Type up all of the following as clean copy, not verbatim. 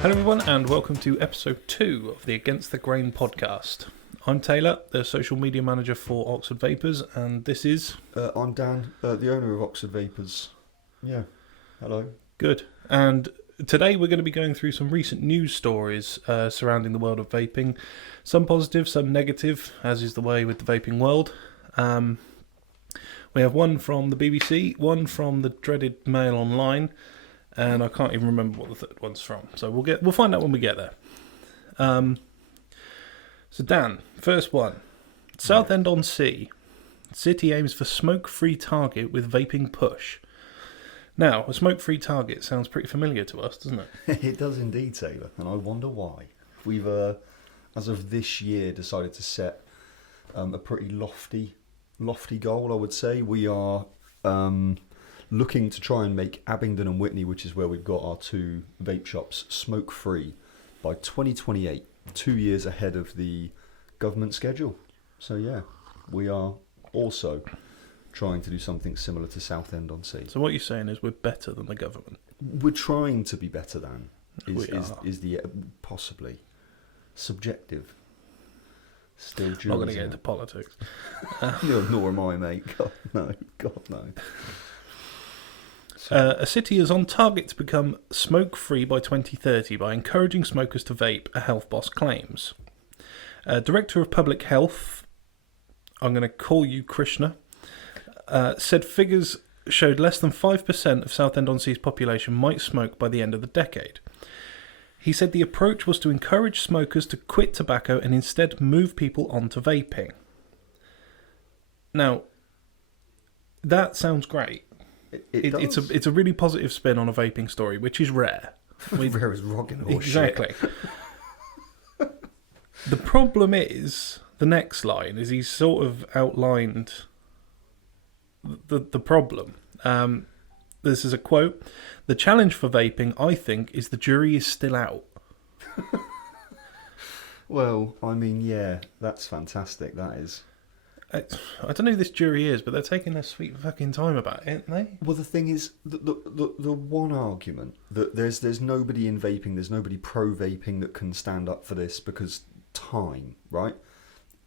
Hello everyone and welcome to episode 2 of the Against the Grain podcast. I'm Taylor, the social media manager for Oxford Vapors, and this is... I'm Dan, the owner of Oxford Vapors. Yeah, hello. Good. And today we're going to be going through some recent news stories surrounding the world of vaping. Some positive, some negative, as is the way with the vaping world. We have one from the BBC, one from the dreaded Mail Online, and I can't even remember what the third one's from. So we'll find out when we get there. So Dan, first one. Southend-on-Sea. City aims for smoke-free target with vaping push. Now, a smoke-free target sounds pretty familiar to us, doesn't it? It does indeed, Taylor, and I wonder why. We've, as of this year, decided to set a pretty lofty goal, I would say. We are looking to try and make Abingdon and Witney, which is where we've got our two vape shops, smoke-free by 2028, 2 years ahead of the government schedule. So yeah, we are also trying to do something similar to Southend-on-Sea. So what you're saying is we're better than the government? We're trying to be better than, is the possibly subjective. Still not going to get into politics. Nor am I, mate. God no. A city is on target to become smoke-free by 2030 by encouraging smokers to vape, a health boss claims. Director of Public Health, I'm going to call you Krishna, said figures showed less than 5% of Southend-on-Sea's population might smoke by the end of the decade. He said the approach was to encourage smokers to quit tobacco and instead move people onto vaping. Now, that sounds great. It's a really positive spin on a vaping story, which is rare. Rare as rocking horse exactly. The problem is the next line is he's sort of outlined the problem. This is a quote. The challenge for vaping, I think, is the jury is still out. Well, I mean, yeah, that's fantastic. That is. I don't know who this jury is, but they're taking their sweet fucking time about it, aren't they? Well, the thing is, the one argument that there's nobody in vaping, there's nobody pro-vaping that can stand up for this because time, right?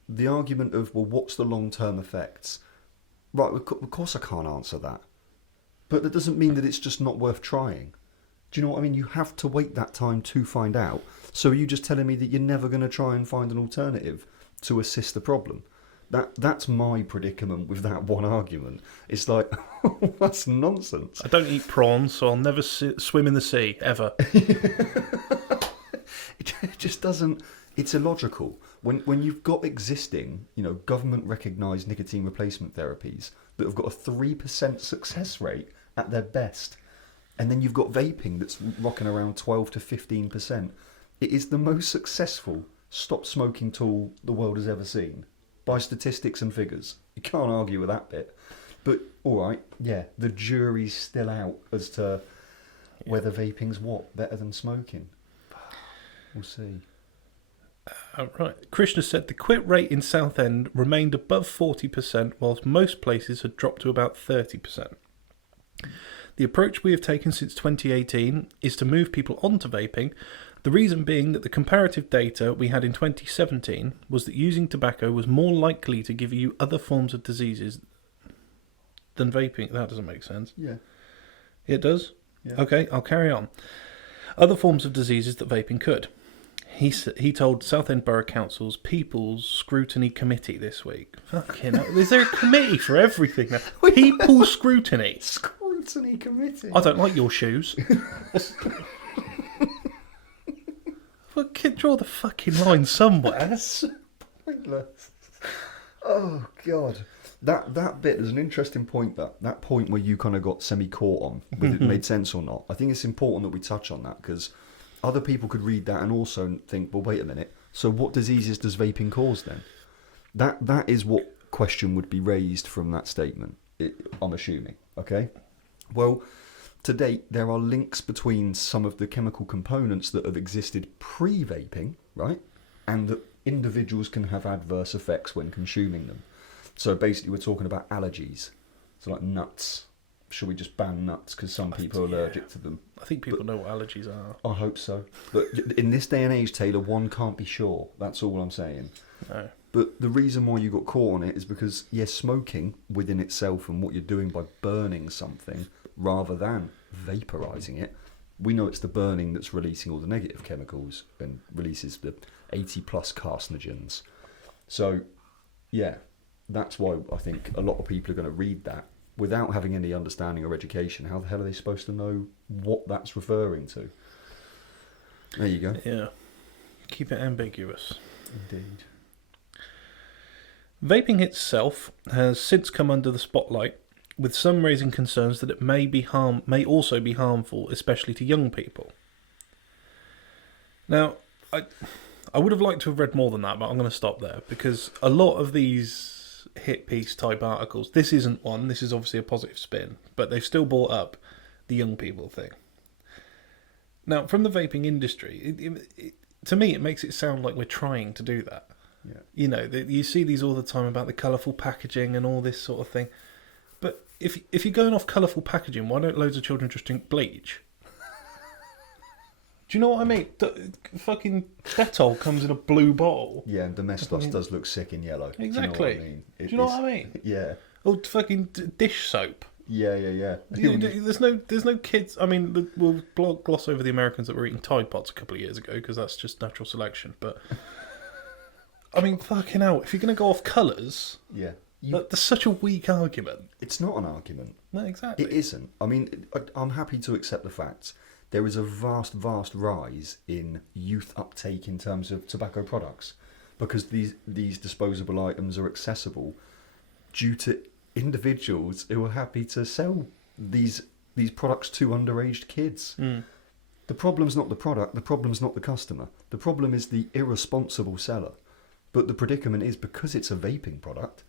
The argument of, well, what's the long-term effects? Right, of course I can't answer that. But that doesn't mean that it's just not worth trying. Do you know what I mean? You have to wait that time to find out. So are you just telling me that you're never going to try and find an alternative to assist the problem? That's my predicament with that one argument. It's like, that's nonsense. I don't eat prawns, so I'll never swim in the sea, ever. It just doesn't... It's illogical. When you've got existing, government-recognised nicotine replacement therapies that have got a 3% success rate at their best, and then you've got vaping that's rocking around 12 to 15%, it is the most successful stop-smoking tool the world has ever seen. By statistics and figures. You can't argue with that bit. But, alright, yeah, the jury's still out as to whether vaping's better than smoking. We'll see. Right. Krishna said the quit rate in Southend remained above 40%, whilst most places had dropped to about 30%. The approach we have taken since 2018 is to move people onto vaping, the reason being that the comparative data we had in 2017 was that using tobacco was more likely to give you other forms of diseases than vaping. That doesn't make sense. Yeah. It does? Yeah. Okay, I'll carry on. Other forms of diseases that vaping could. He told Southend Borough Council's People's Scrutiny Committee this week. Fucking hell. Is there a committee for everything now? People's Scrutiny. Scrutiny Committee. I don't like your shoes. Well, draw the fucking line somewhere. That's pointless. Oh, God. That bit is an interesting point, that point where you kind of got semi-caught on, whether it made sense or not. I think it's important that we touch on that, because other people could read that and also think, well, wait a minute, so what diseases does vaping cause then? That is what question would be raised from that statement, I'm assuming, okay? Well, to date, there are links between some of the chemical components that have existed pre-vaping, right? And that individuals can have adverse effects when consuming them. So basically we're talking about allergies. So like nuts, should we just ban nuts because some people are allergic to them? I think people know what allergies are. I hope so. But in this day and age, Taylor, one can't be sure. That's all I'm saying. No. But the reason why you got caught on it is because, yes, smoking within itself and what you're doing by burning something rather than vaporising it, we know it's the burning that's releasing all the negative chemicals and releases the 80 plus carcinogens. So, yeah, that's why I think a lot of people are going to read that without having any understanding or education. How the hell are they supposed to know what that's referring to? There you go. Yeah. Keep it ambiguous. Indeed. Vaping itself has since come under the spotlight, with some raising concerns that it may also be harmful, especially to young people. Now, I would have liked to have read more than that, but I'm going to stop there, because a lot of these hit piece type articles, this isn't one, this is obviously a positive spin, but they've still brought up the young people thing. Now, from the vaping industry, to me it makes it sound like we're trying to do that. Yeah. You know, you see these all the time about the colourful packaging and all this sort of thing. But if you're going off colourful packaging, why don't loads of children just drink bleach? Do you know what I mean? Fucking Dettol comes in a blue bottle. Yeah, and Domestos does look sick in yellow. Exactly. Do you know what I mean? Do you know what I mean? Yeah. Oh, fucking dish soap. Yeah. There's no kids. I mean, we'll gloss over the Americans that were eating Tide Pods a couple of years ago because that's just natural selection. But I mean, fucking hell, if you're going to go off colours, yeah, that's such a weak argument. It's not an argument. No, exactly. It isn't. I mean, I'm happy to accept the facts. There is a vast rise in youth uptake in terms of tobacco products because these disposable items are accessible due to individuals who are happy to sell these products to underage kids. Mm. The problem's not the product, the problem's not the customer. The problem is the irresponsible seller. But the predicament is because it's a vaping product,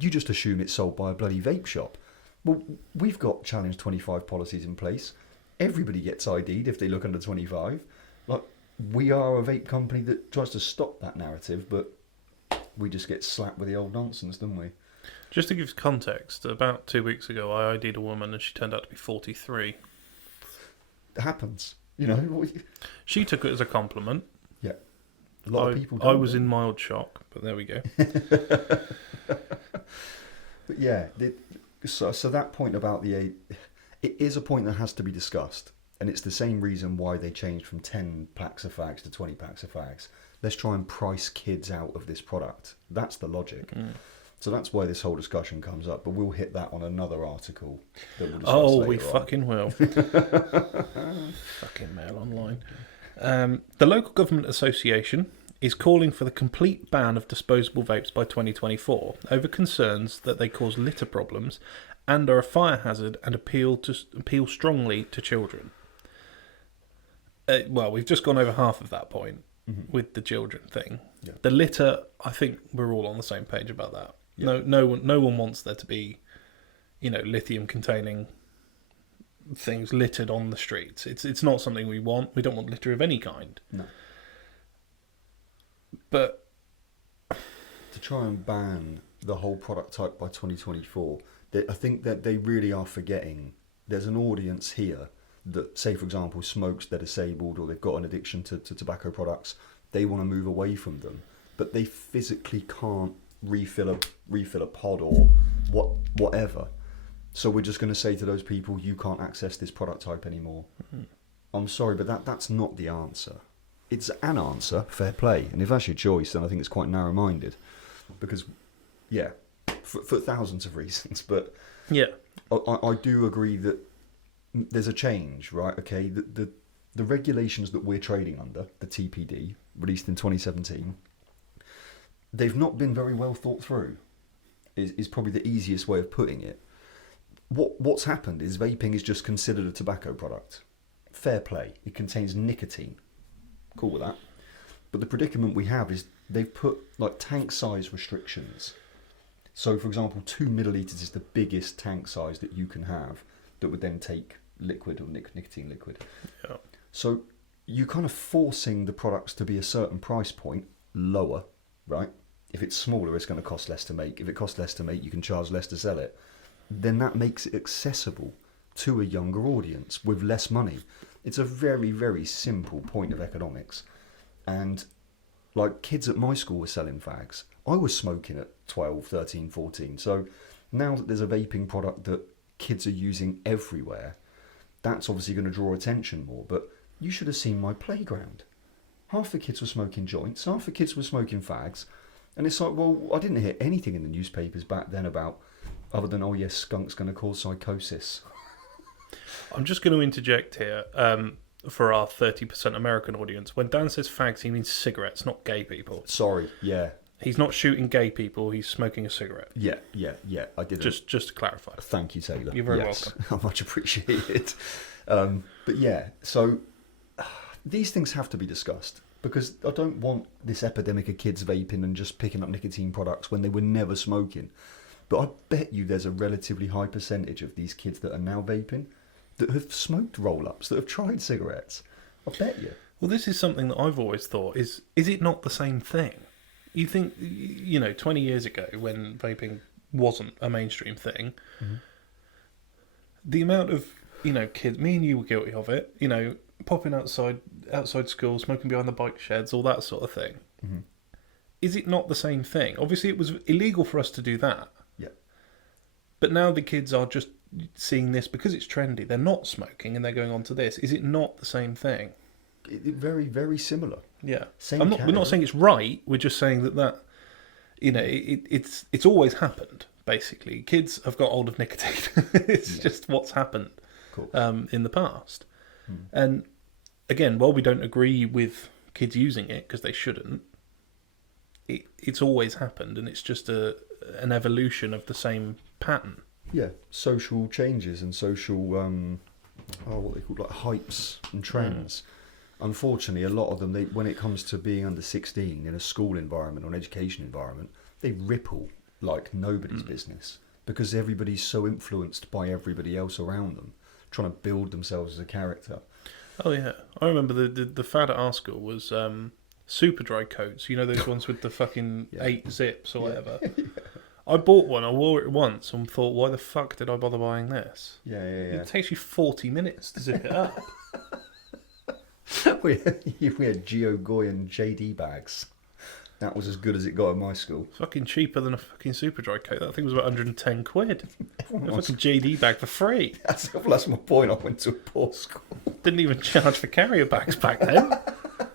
you just assume it's sold by a bloody vape shop. Well, we've got Challenge 25 policies in place. Everybody gets ID'd if they look under 25. Like, we are a vape company that tries to stop that narrative, but we just get slapped with the old nonsense, don't we? Just to give context, about 2 weeks ago I ID'd a woman and she turned out to be 43. It happens, you know. She took it as a compliment. Yeah. A lot of people do. I was in mild shock, but there we go. But yeah, so that point about it is a point that has to be discussed. And it's the same reason why they changed from 10 packs of fags to 20 packs of fags. Let's try and price kids out of this product. That's the logic. Mm. So that's why this whole discussion comes up. But we'll hit that on another article that we'll discuss later we on. fucking will. Fucking Mail Online. The local government association is calling for the complete ban of disposable vapes by 2024 over concerns that they cause litter problems and are a fire hazard and appeal strongly to children. Well, we've just gone over half of that point with the children thing. Yeah. The litter, I think we're all on the same page about that. Yeah. No one wants there to be, lithium-containing things littered on the streets. It's not something we want. We don't want litter of any kind. No. But to try and ban the whole product type by 2024, I think that they really are forgetting there's an audience here that, say, for example, smokes, they're disabled, or they've got an addiction to tobacco products. They want to move away from them, but they physically can't refill a pod or whatever. So we're just going to say to those people, you can't access this product type anymore. Mm-hmm. I'm sorry, but that's not the answer. It's an answer, fair play. And if that's your choice, then I think it's quite narrow-minded. Because, yeah, for thousands of reasons. But yeah, I do agree that there's a change, right? Okay, the regulations that we're trading under, the TPD, released in 2017, they've not been very well thought through, is probably the easiest way of putting it. What's happened is vaping is just considered a tobacco product. Fair play. It contains nicotine. Cool with that. But the predicament we have is they've put like tank size restrictions. So, for example, 2 millilitres is the biggest tank size that you can have that would then take liquid or nicotine liquid. Yeah. So you're kind of forcing the products to be a certain price point lower, right? If it's smaller, it's going to cost less to make. If it costs less to make, you can charge less to sell it. then that makes it accessible to a younger audience with less money. It's a very, very simple point of economics. And like kids at my school were selling fags. I was smoking at 12, 13, 14. So now that there's a vaping product that kids are using everywhere, that's obviously going to draw attention more. But you should have seen my playground. Half the kids were smoking joints, half the kids were smoking fags. And it's like, well, I didn't hear anything in the newspapers back then about, other than, oh yes, skunk's going to cause psychosis. I'm just going to interject here for our 30% American audience. When Dan says fags, he means cigarettes, not gay people. Sorry, yeah. He's not shooting gay people, he's smoking a cigarette. Yeah, I didn't. Just to clarify. Thank you, Taylor. You're very welcome. I much appreciated. But yeah, so these things have to be discussed, because I don't want this epidemic of kids vaping and just picking up nicotine products when they were never smoking. But I bet you there's a relatively high percentage of these kids that are now vaping that have smoked roll-ups, that have tried cigarettes. I bet you. Well, this is something that I've always thought, is it not the same thing? You think, 20 years ago when vaping wasn't a mainstream thing, the amount of, kids, me and you were guilty of it, popping outside school, smoking behind the bike sheds, all that sort of thing. Mm-hmm. Is it not the same thing? Obviously, it was illegal for us to do that. Yeah. But now the kids are just seeing this because it's trendy. They're not smoking and they're going on to this. Is it not the same thing? Very, very similar. Yeah. Same we're not saying it's right. We're just saying that it's always happened, basically. Kids have got hold of nicotine. It's just what's happened in the past. And again, while we don't agree with kids using it, because they shouldn't, it's always happened, and it's just an evolution of the same pattern. Yeah, social changes and social, what they call hypes and trends. Unfortunately, a lot of them, when it comes to being under 16 in a school environment or an education environment, they ripple like nobody's business, because everybody's so influenced by everybody else around them, trying to build themselves as a character. Oh yeah, I remember the fad at our school was super dry coats. Those ones with the fucking 8 zips or whatever. I bought one. I wore it once and thought, why the fuck did I bother buying this? Yeah. It takes you 40 minutes to zip it up. we had Geo Goy and JD bags. That was as good as it got at my school. Fucking cheaper than a fucking super dry coat. That thing was about 110 quid. A fucking JD bag for free. That's my point. I went to a poor school. Didn't even charge for carrier bags back then.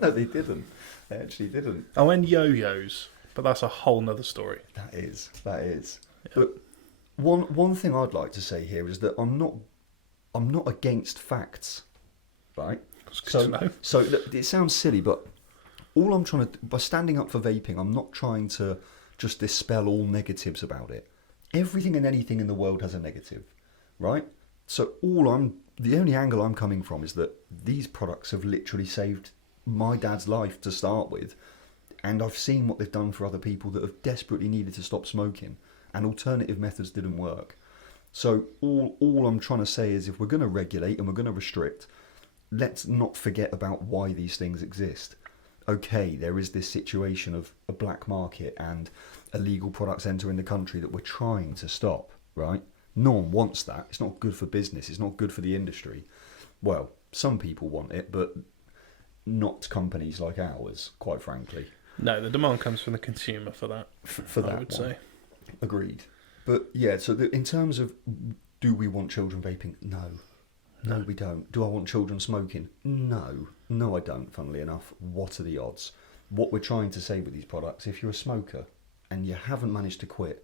No, they didn't. They actually didn't. Oh, and yo-yos. But that's a whole nother story. That is. Yeah. But one thing I'd like to say here is that I'm not against facts, right? So it sounds silly, but all I'm trying to, by standing up for vaping, I'm not trying to just dispel all negatives about it. Everything and anything in the world has a negative, right? So the only angle I'm coming from is that these products have literally saved my dad's life to start with. And I've seen what they've done for other people that have desperately needed to stop smoking, and alternative methods didn't work. So all I'm trying to say is, if we're going to regulate and we're going to restrict, let's not forget about why these things exist. Okay, there is this situation of a black market and illegal products entering the country that we're trying to stop, right? No one wants that. It's not good for business. It's not good for the industry. Well, some people want it, but not companies like ours, quite frankly. No, the demand comes from the consumer for that. For that, I would say. Agreed. But yeah, so in terms of, do we want children vaping? No, we don't. Do I want children smoking? No, I don't, funnily enough. What are the odds? What we're trying to say with these products, if you're a smoker and you haven't managed to quit,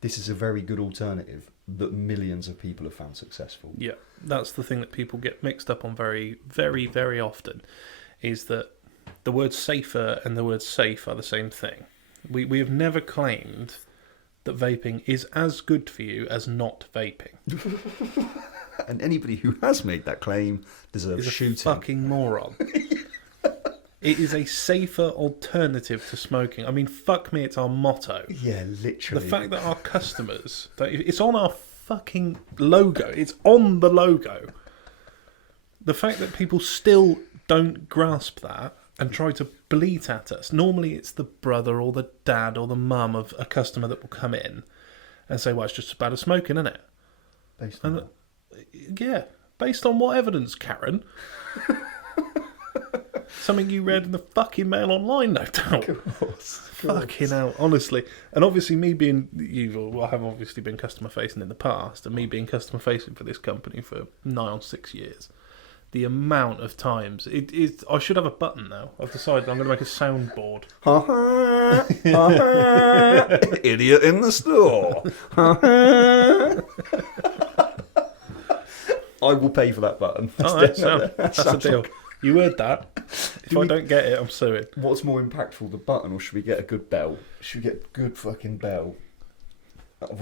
this is a very good alternative that millions of people have found successful. Yeah, that's the thing that people get mixed up on very, very, very often, is that the word safer and the word safe are the same thing. We have never claimed that vaping is as good for you as not vaping. And anybody who has made that claim deserves shooting. Is a fucking moron. It is a safer alternative to smoking. I mean, fuck me, it's our motto. Yeah, literally. The fact that our customers, it's on our fucking logo. It's on the logo. The fact that people still don't grasp that and try to bleat at us. Normally it's the brother or the dad or the mum of a customer that will come in and say, well, it's just as bad as smoking, isn't it? Based on Yeah, based on what evidence, Karen? Something you read in the fucking Mail Online, no doubt. Of course. Fucking hell, honestly. And obviously me being, I have obviously been customer facing in the past, and me being customer facing for this company for nigh on 6 years, the amount of times, I should have a button now. I've decided I'm going to make a soundboard. Ha ha! Ha ha! Idiot in the store! Ha ha! I will pay for that button. That's a deal. You heard that. If I don't get it, I'm suing. What's more impactful, the button, or should we get a good bell? Should we get a good fucking bell?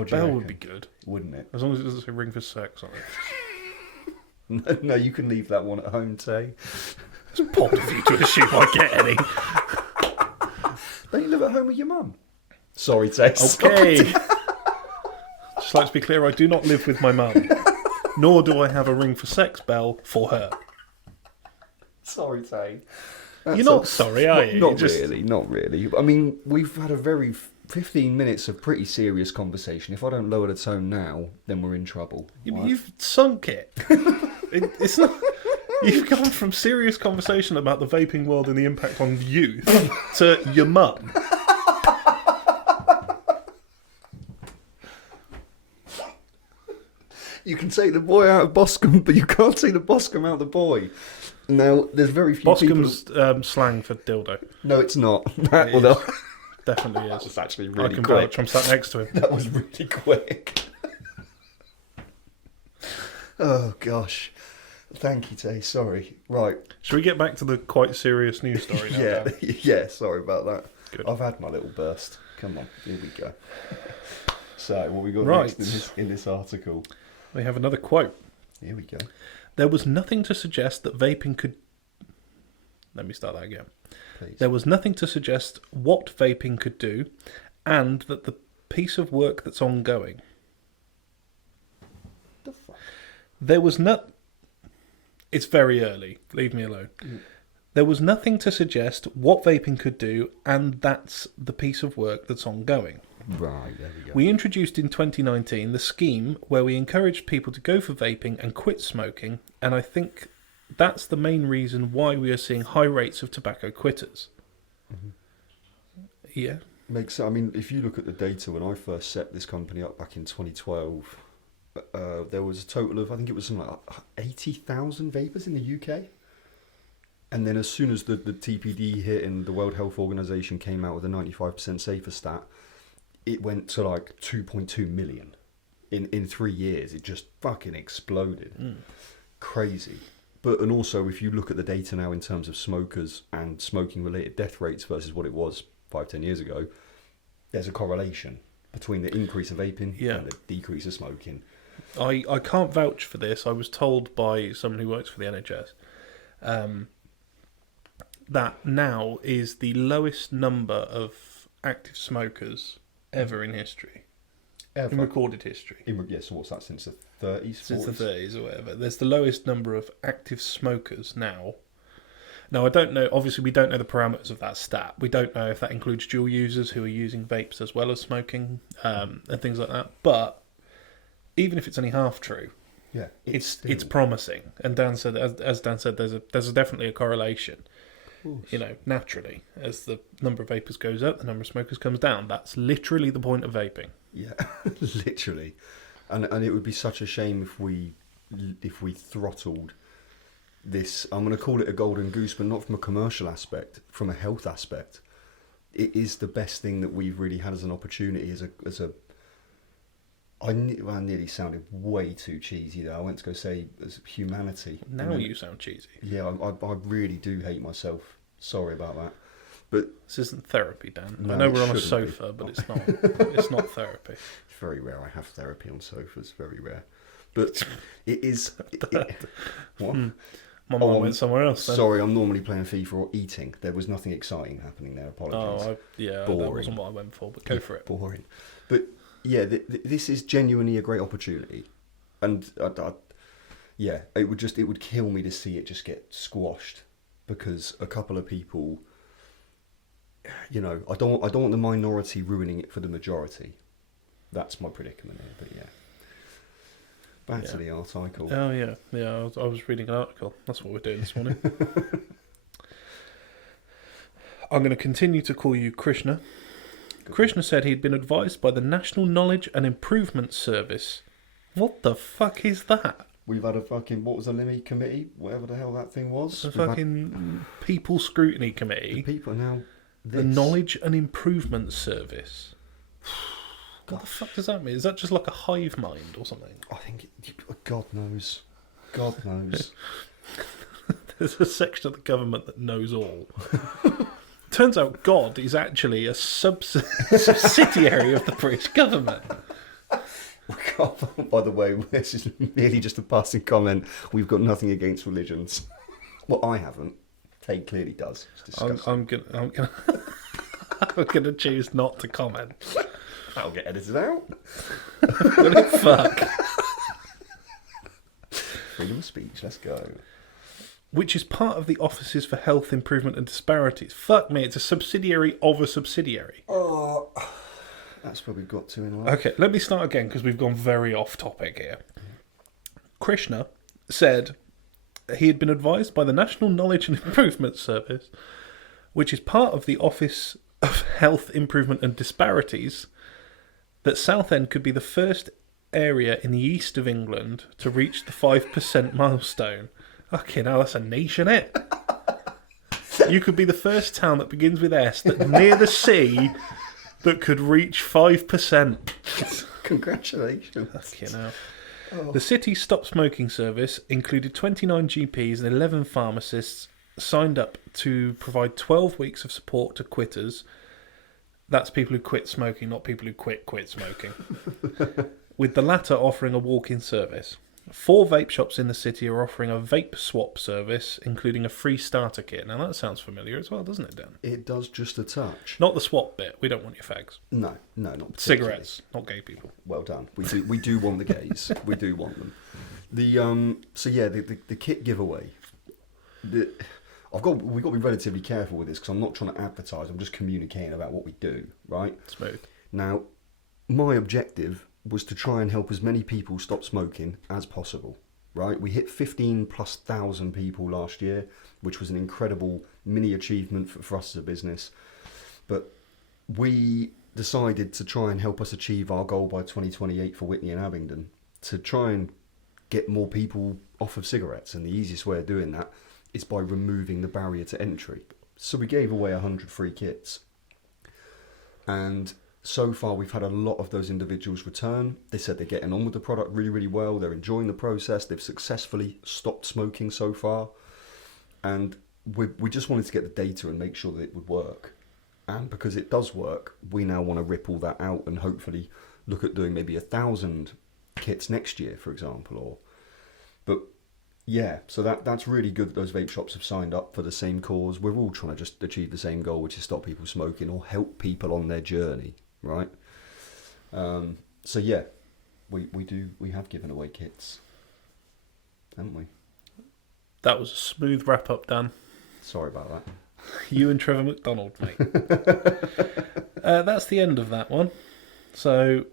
Bell would be good, wouldn't it? as long as it doesn't say ring for sex on it. No, you can leave that one at home, Tay. It's bold of you to assume I get any. Don't you live at home with your mum? Sorry, Tay. Okay. Just like to be clear, I do not live with my mum. Nor do I have a ring for sex bell for her. Sorry, Tay. You're not sorry, are you? Not really, not really. I mean, we've had a very 15 minutes of pretty serious conversation. If I don't lower the tone now, then we're in trouble. You've sunk it. It's not. You've gone from serious conversation about the vaping world and the impact on youth to your mum. You can take the boy out of Boscombe, but you can't take the Boscombe out of the boy. Now, there's very few Boscombe's slang for dildo. No, it's not. Definitely is. It's actually I really can quick. vouch, I'm sat next to him. That was really quick. Oh, gosh. Thank you, Tay. Sorry. Right. Should we get back to the quite serious news story now? Yeah, Dan? yeah, sorry about that. Good. I've had my little burst. Come on, here we go. So, what we got Right. next in this article? We have another quote. Here we go. There was nothing to suggest that vaping could... Let me start that again. Please. There was nothing to suggest what vaping could do, and that the piece of work that's ongoing. The fuck? There was no... It's very early. Leave me alone. There was nothing to suggest what vaping could do, and that's the piece of work that's ongoing. Right, there we go. We introduced in 2019 the scheme where we encouraged people to go for vaping and quit smoking, and I think that's the main reason why we are seeing high rates of tobacco quitters. Mm-hmm. Yeah. I mean, if you look at the data, when I first set this company up back in 2012, there was a total of, I think it was something like 80,000 vapors in the UK. And then as soon as the TPD hit and the World Health Organization came out with a 95% safer stat, it went to like 2.2 million in 3 years. It just fucking exploded. Crazy. And also, if you look at the data now in terms of smokers and smoking related death rates versus what it was 5-10 years ago, there's a correlation between the increase of vaping and the decrease of smoking. I can't vouch for this. I was told by someone who works for the NHS that now is the lowest number of active smokers ever in history. Ever. In recorded history. So what's that, since the 30s? Since 40s? the 30s or whatever. There's the lowest number of active smokers now. Now, I don't know, obviously we don't know the parameters of that stat. We don't know if that includes dual users who are using vapes as well as smoking and things like that. But even if it's only half true, yeah, it's promising. And Dan said, as Dan said, there's definitely a correlation. You know, naturally, as the number of vapors goes up, the number of smokers comes down. That's literally the point of vaping. Yeah, literally, and it would be such a shame if we throttled this. I'm going to call it a golden goose, but not from a commercial aspect, from a health aspect. It is the best thing that we've really had as an opportunity. I nearly sounded way too cheesy there. I went to go say as humanity. Now you sound cheesy. Yeah, I really do hate myself. Sorry about that. But this isn't therapy, Dan. No, I know it we're on a shouldn't sofa, be. but it's not. It's not therapy. It's very rare. I have therapy on sofas. Very rare. But it is. What? My mum went somewhere else. Then. Sorry, I'm normally playing FIFA or eating. There was nothing exciting happening there. Apologies. That wasn't what I went for. But go for it. Boring. But yeah, this is genuinely a great opportunity, and it would kill me to see it just get squashed because a couple of people. You know, I don't want the minority ruining it for the majority. That's my predicament here, but yeah. Back to the article. Oh, yeah. Yeah, I was reading an article. That's what we're doing this morning. I'm going to continue to call you Krishna. Good. Krishna said he'd been advised by the National Knowledge and Improvement Service. What the fuck is that? We've had a fucking, what was the Limmy committee? Whatever the hell that thing was. The fucking People Scrutiny Committee. The people now. The Knowledge and Improvement Service. What the fuck does that mean? Is that just like a hive mind or something? I think, God knows. God knows. There's a section of the government that knows all. Turns out God is actually a subsidiary of the British government. By the way, this is merely just a passing comment. We've got nothing against religions. Well, I haven't. Tate clearly does. It's disgusting. I'm gonna choose not to comment. That'll get edited out. What the fuck? Freedom of speech. Let's go. Which is part of the Offices for Health Improvement and Disparities. Fuck me, it's a subsidiary of a subsidiary. Oh, that's where we've got to in life. Okay, let me start again because we've gone very off topic here. Krishna said he had been advised by the National Knowledge and Improvement Service, which is part of the Office of Health Improvement and Disparities, that Southend could be the first area in the east of England to reach the 5% milestone. Okay, now that's a niche, isn't it? You could be the first town that begins with S, that near the sea, that could reach 5%. Congratulations. Okay, now. The city's Stop Smoking service included 29 GPs and 11 pharmacists signed up to provide 12 weeks of support to quitters. That's people who quit smoking, not people who quit smoking. With the latter offering a walk-in service. 4 vape shops in the city are offering a vape swap service, including a free starter kit. Now that sounds familiar as well, doesn't it, Dan? It does just a touch. Not the swap bit. We don't want your fags. No, not particularly. Cigarettes, not gay people. Well done. We do want the gays. We do want them. The kit giveaway. We've got to be relatively careful with this because I'm not trying to advertise. I'm just communicating about what we do. Right. Smooth. Now, my objective was to try and help as many people stop smoking as possible, right? We hit 15,000+ people last year, which was an incredible mini achievement for us as a business. But we decided to try and help us achieve our goal by 2028 for Witney and Abingdon, to try and get more people off of cigarettes. And the easiest way of doing that is by removing the barrier to entry. So we gave away 100 free kits. And so far, we've had a lot of those individuals return. They said they're getting on with the product really, really well. They're enjoying the process. They've successfully stopped smoking so far. And we just wanted to get the data and make sure that it would work. And because it does work, we now want to rip all that out and hopefully look at doing maybe 1,000 kits next year, for example. So that's really good that those vape shops have signed up for the same cause. We're all trying to just achieve the same goal, which is stop people smoking or help people on their journey. Right. We have given away kits, haven't we? That was a smooth wrap up, Dan. Sorry about that. You and Trevor McDonald, mate. That's the end of that one. So,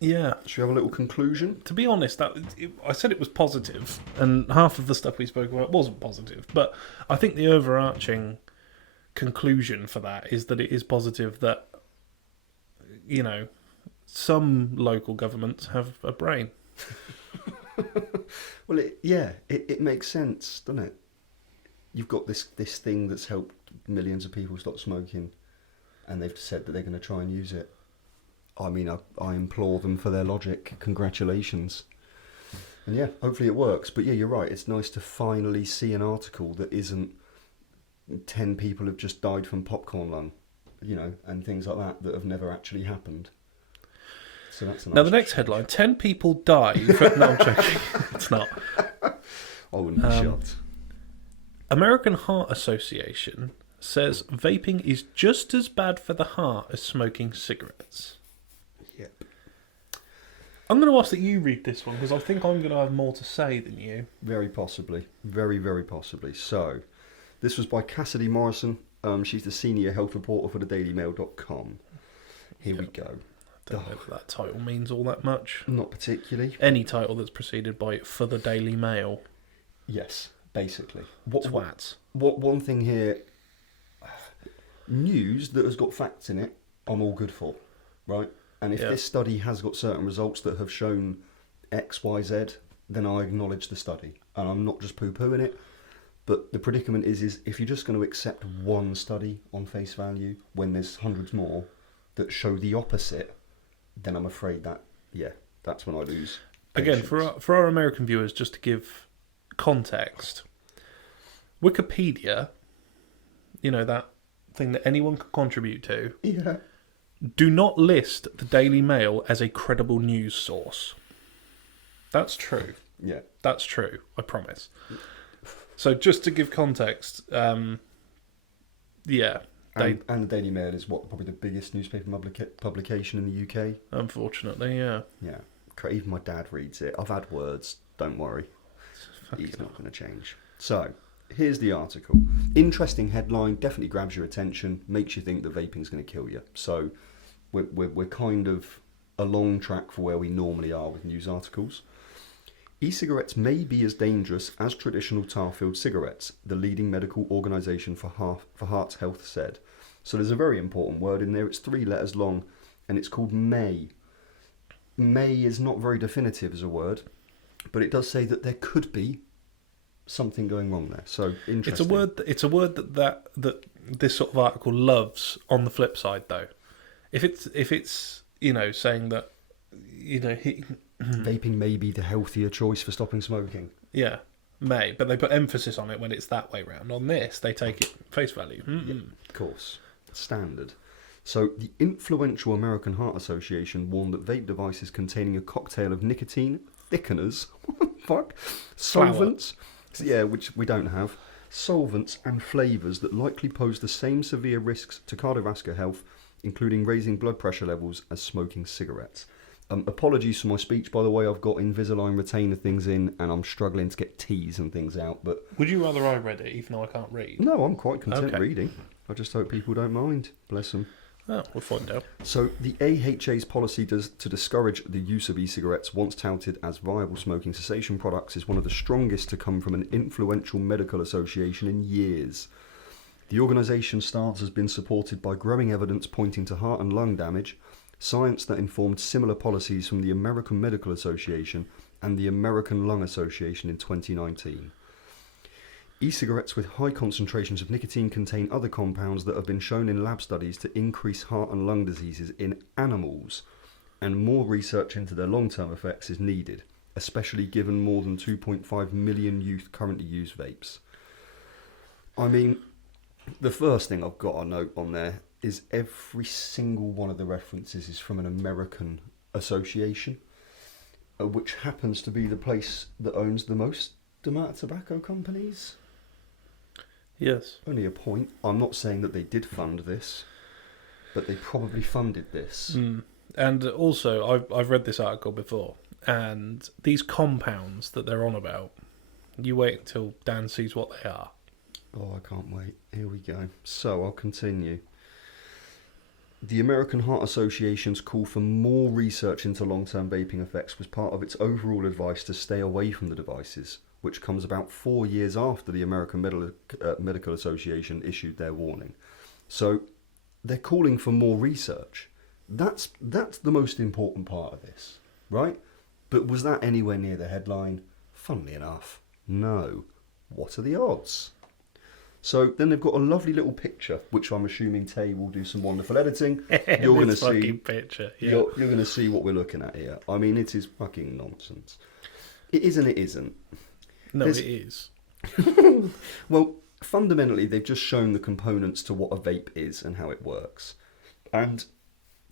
yeah. Should we have a little conclusion? To be honest, I said it was positive, and half of the stuff we spoke about wasn't positive. But I think the overarching conclusion for that is that it is positive that, you know, some local governments have a brain. Well, it makes sense, doesn't it? You've got this thing that's helped millions of people stop smoking, and they've said that they're going to try and use it. I mean, I implore them for their logic. Congratulations. And yeah, hopefully it works. But yeah, you're right. It's nice to finally see an article that isn't 10 people have just died from popcorn lung, you know, and things like that have never actually happened. So that's a nice. Now the next headline: 10 people die. No, I'm joking. It's not. I wouldn't be shocked. American Heart Association says vaping is just as bad for the heart as smoking cigarettes. Yep. I'm going to ask that you read this one because I think I'm going to have more to say than you. Very possibly. Very, very possibly. So, this was by Cassidy Morrison. She's the senior health reporter for the dailymail.com. Here we go. don't know if that title means all that much. Not particularly. Any title that's preceded by "for the Daily Mail." Yes, basically. Twats. One thing here, news that has got facts in it, I'm all good for, right? And if this study has got certain results that have shown X, Y, Z, then I acknowledge the study. And I'm not just poo-pooing it. But the predicament is if you're just going to accept one study on face value when there's hundreds more that show the opposite, then I'm afraid that's when I lose patience. Again, for our American viewers, just to give context, Wikipedia, that thing that anyone can contribute to, do not list the Daily Mail as a credible news source. That's true. Yeah. That's true, I promise. So just to give context, And the Daily Mail is probably the biggest newspaper publication in the UK. Unfortunately, yeah. Yeah. Even my dad reads it. I've had words. Don't worry. He's not going to change. So, here's the article. Interesting headline. Definitely grabs your attention. Makes you think that vaping's going to kill you. So, we're kind of a long track for where we normally are with news articles. E-cigarettes may be as dangerous as traditional tar-filled cigarettes, the leading medical organisation for heart health said. So there's a very important word in there. It's 3 letters long, and it's called may. May is not very definitive as a word, but it does say that there could be something going wrong there. So interesting. It's a word that this sort of article loves. On the flip side, though, if it's saying that vaping may be the healthier choice for stopping smoking. Yeah, may, but they put emphasis on it when it's that way round. On this, they take it face value. Yeah, of course. Standard. So, the influential American Heart Association warned that vape devices containing a cocktail of nicotine, thickeners, solvents, which we don't have, solvents and flavours that likely pose the same severe risks to cardiovascular health, including raising blood pressure levels, as smoking cigarettes. Apologies for my speech, by the way. I've got Invisalign retainer things in, and I'm struggling to get T's and things out. But would you rather I read it, even though I can't read? No, I'm quite content reading. I just hope people don't mind. Bless them. Oh, we'll find out. So the AHA's policy to discourage the use of e-cigarettes, once touted as viable smoking cessation products, is one of the strongest to come from an influential medical association in years. The organisation's stance has been supported by growing evidence pointing to heart and lung damage, science that informed similar policies from the American Medical Association and the American Lung Association in 2019. E-cigarettes with high concentrations of nicotine contain other compounds that have been shown in lab studies to increase heart and lung diseases in animals, and more research into their long-term effects is needed, especially given more than 2.5 million youth currently use vapes. I mean, the first thing I've got to note on there is every single one of the references is from an American association, which happens to be the place that owns the most amount of tobacco companies. Yes. Only a point. I'm not saying that they did fund this, but they probably funded this. And also, I've read this article before, and these compounds that they're on about, you wait until Dan sees what they are. Oh, I can't wait. Here we go. So, I'll continue. The American Heart Association's call for more research into long-term vaping effects was part of its overall advice to stay away from the devices, which comes about 4 years after the American Medical Association issued their warning. So they're calling for more research. That's the most important part of this, right? But was that anywhere near the headline? Funnily enough, no. What are the odds? So then they've got a lovely little picture, which I'm assuming Tay will do some wonderful editing. You're going to see picture. Yeah. You're going to see what we're looking at here. I mean, it is fucking nonsense. It is and it isn't. No, it is. Well, fundamentally, they've just shown the components to what a vape is and how it works. And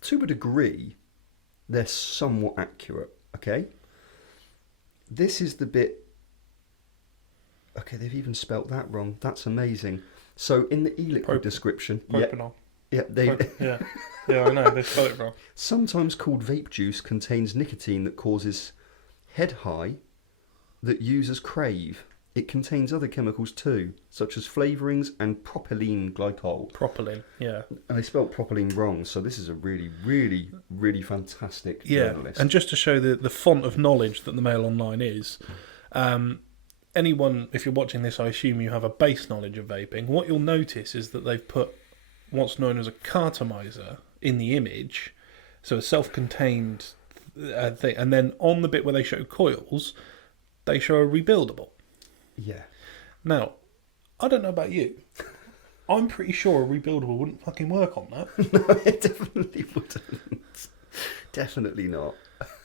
to a degree, they're somewhat accurate, okay? This is the bit... Okay, they've even spelt that wrong. That's amazing. So, in the e-liquid description... Propanol. Yeah, I know, they spelled it wrong. Sometimes called vape juice, contains nicotine that causes head high that users crave. It contains other chemicals too, such as flavourings and propylene glycol. Propylene, yeah. And they spelt propylene wrong, so this is a really, really, really fantastic journalist. And just to show the font of knowledge that the Mail Online is, anyone, if you're watching this, I assume you have a base knowledge of vaping. What you'll notice is that they've put what's known as a cartomizer in the image, so a self-contained thing, and then on the bit where they show coils, they show a rebuildable. Yeah. Now, I don't know about you. I'm pretty sure a rebuildable wouldn't fucking work on that. No, it definitely wouldn't. Definitely not.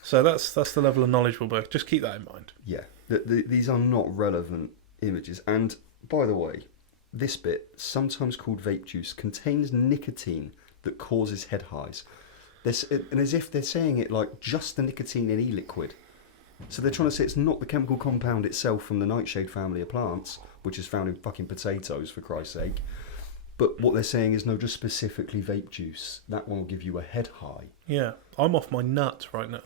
So that's the level of knowledge we'll work. Just keep that in mind. Yeah. These are not relevant images. And, by the way, this bit, sometimes called vape juice, contains nicotine that causes head highs. And as if they're saying it like just the nicotine in e-liquid. So they're trying to say it's not the chemical compound itself from the nightshade family of plants, which is found in fucking potatoes, for Christ's sake. But what they're saying is, no, just specifically vape juice. That one will give you a head high. Yeah, I'm off my nut right now.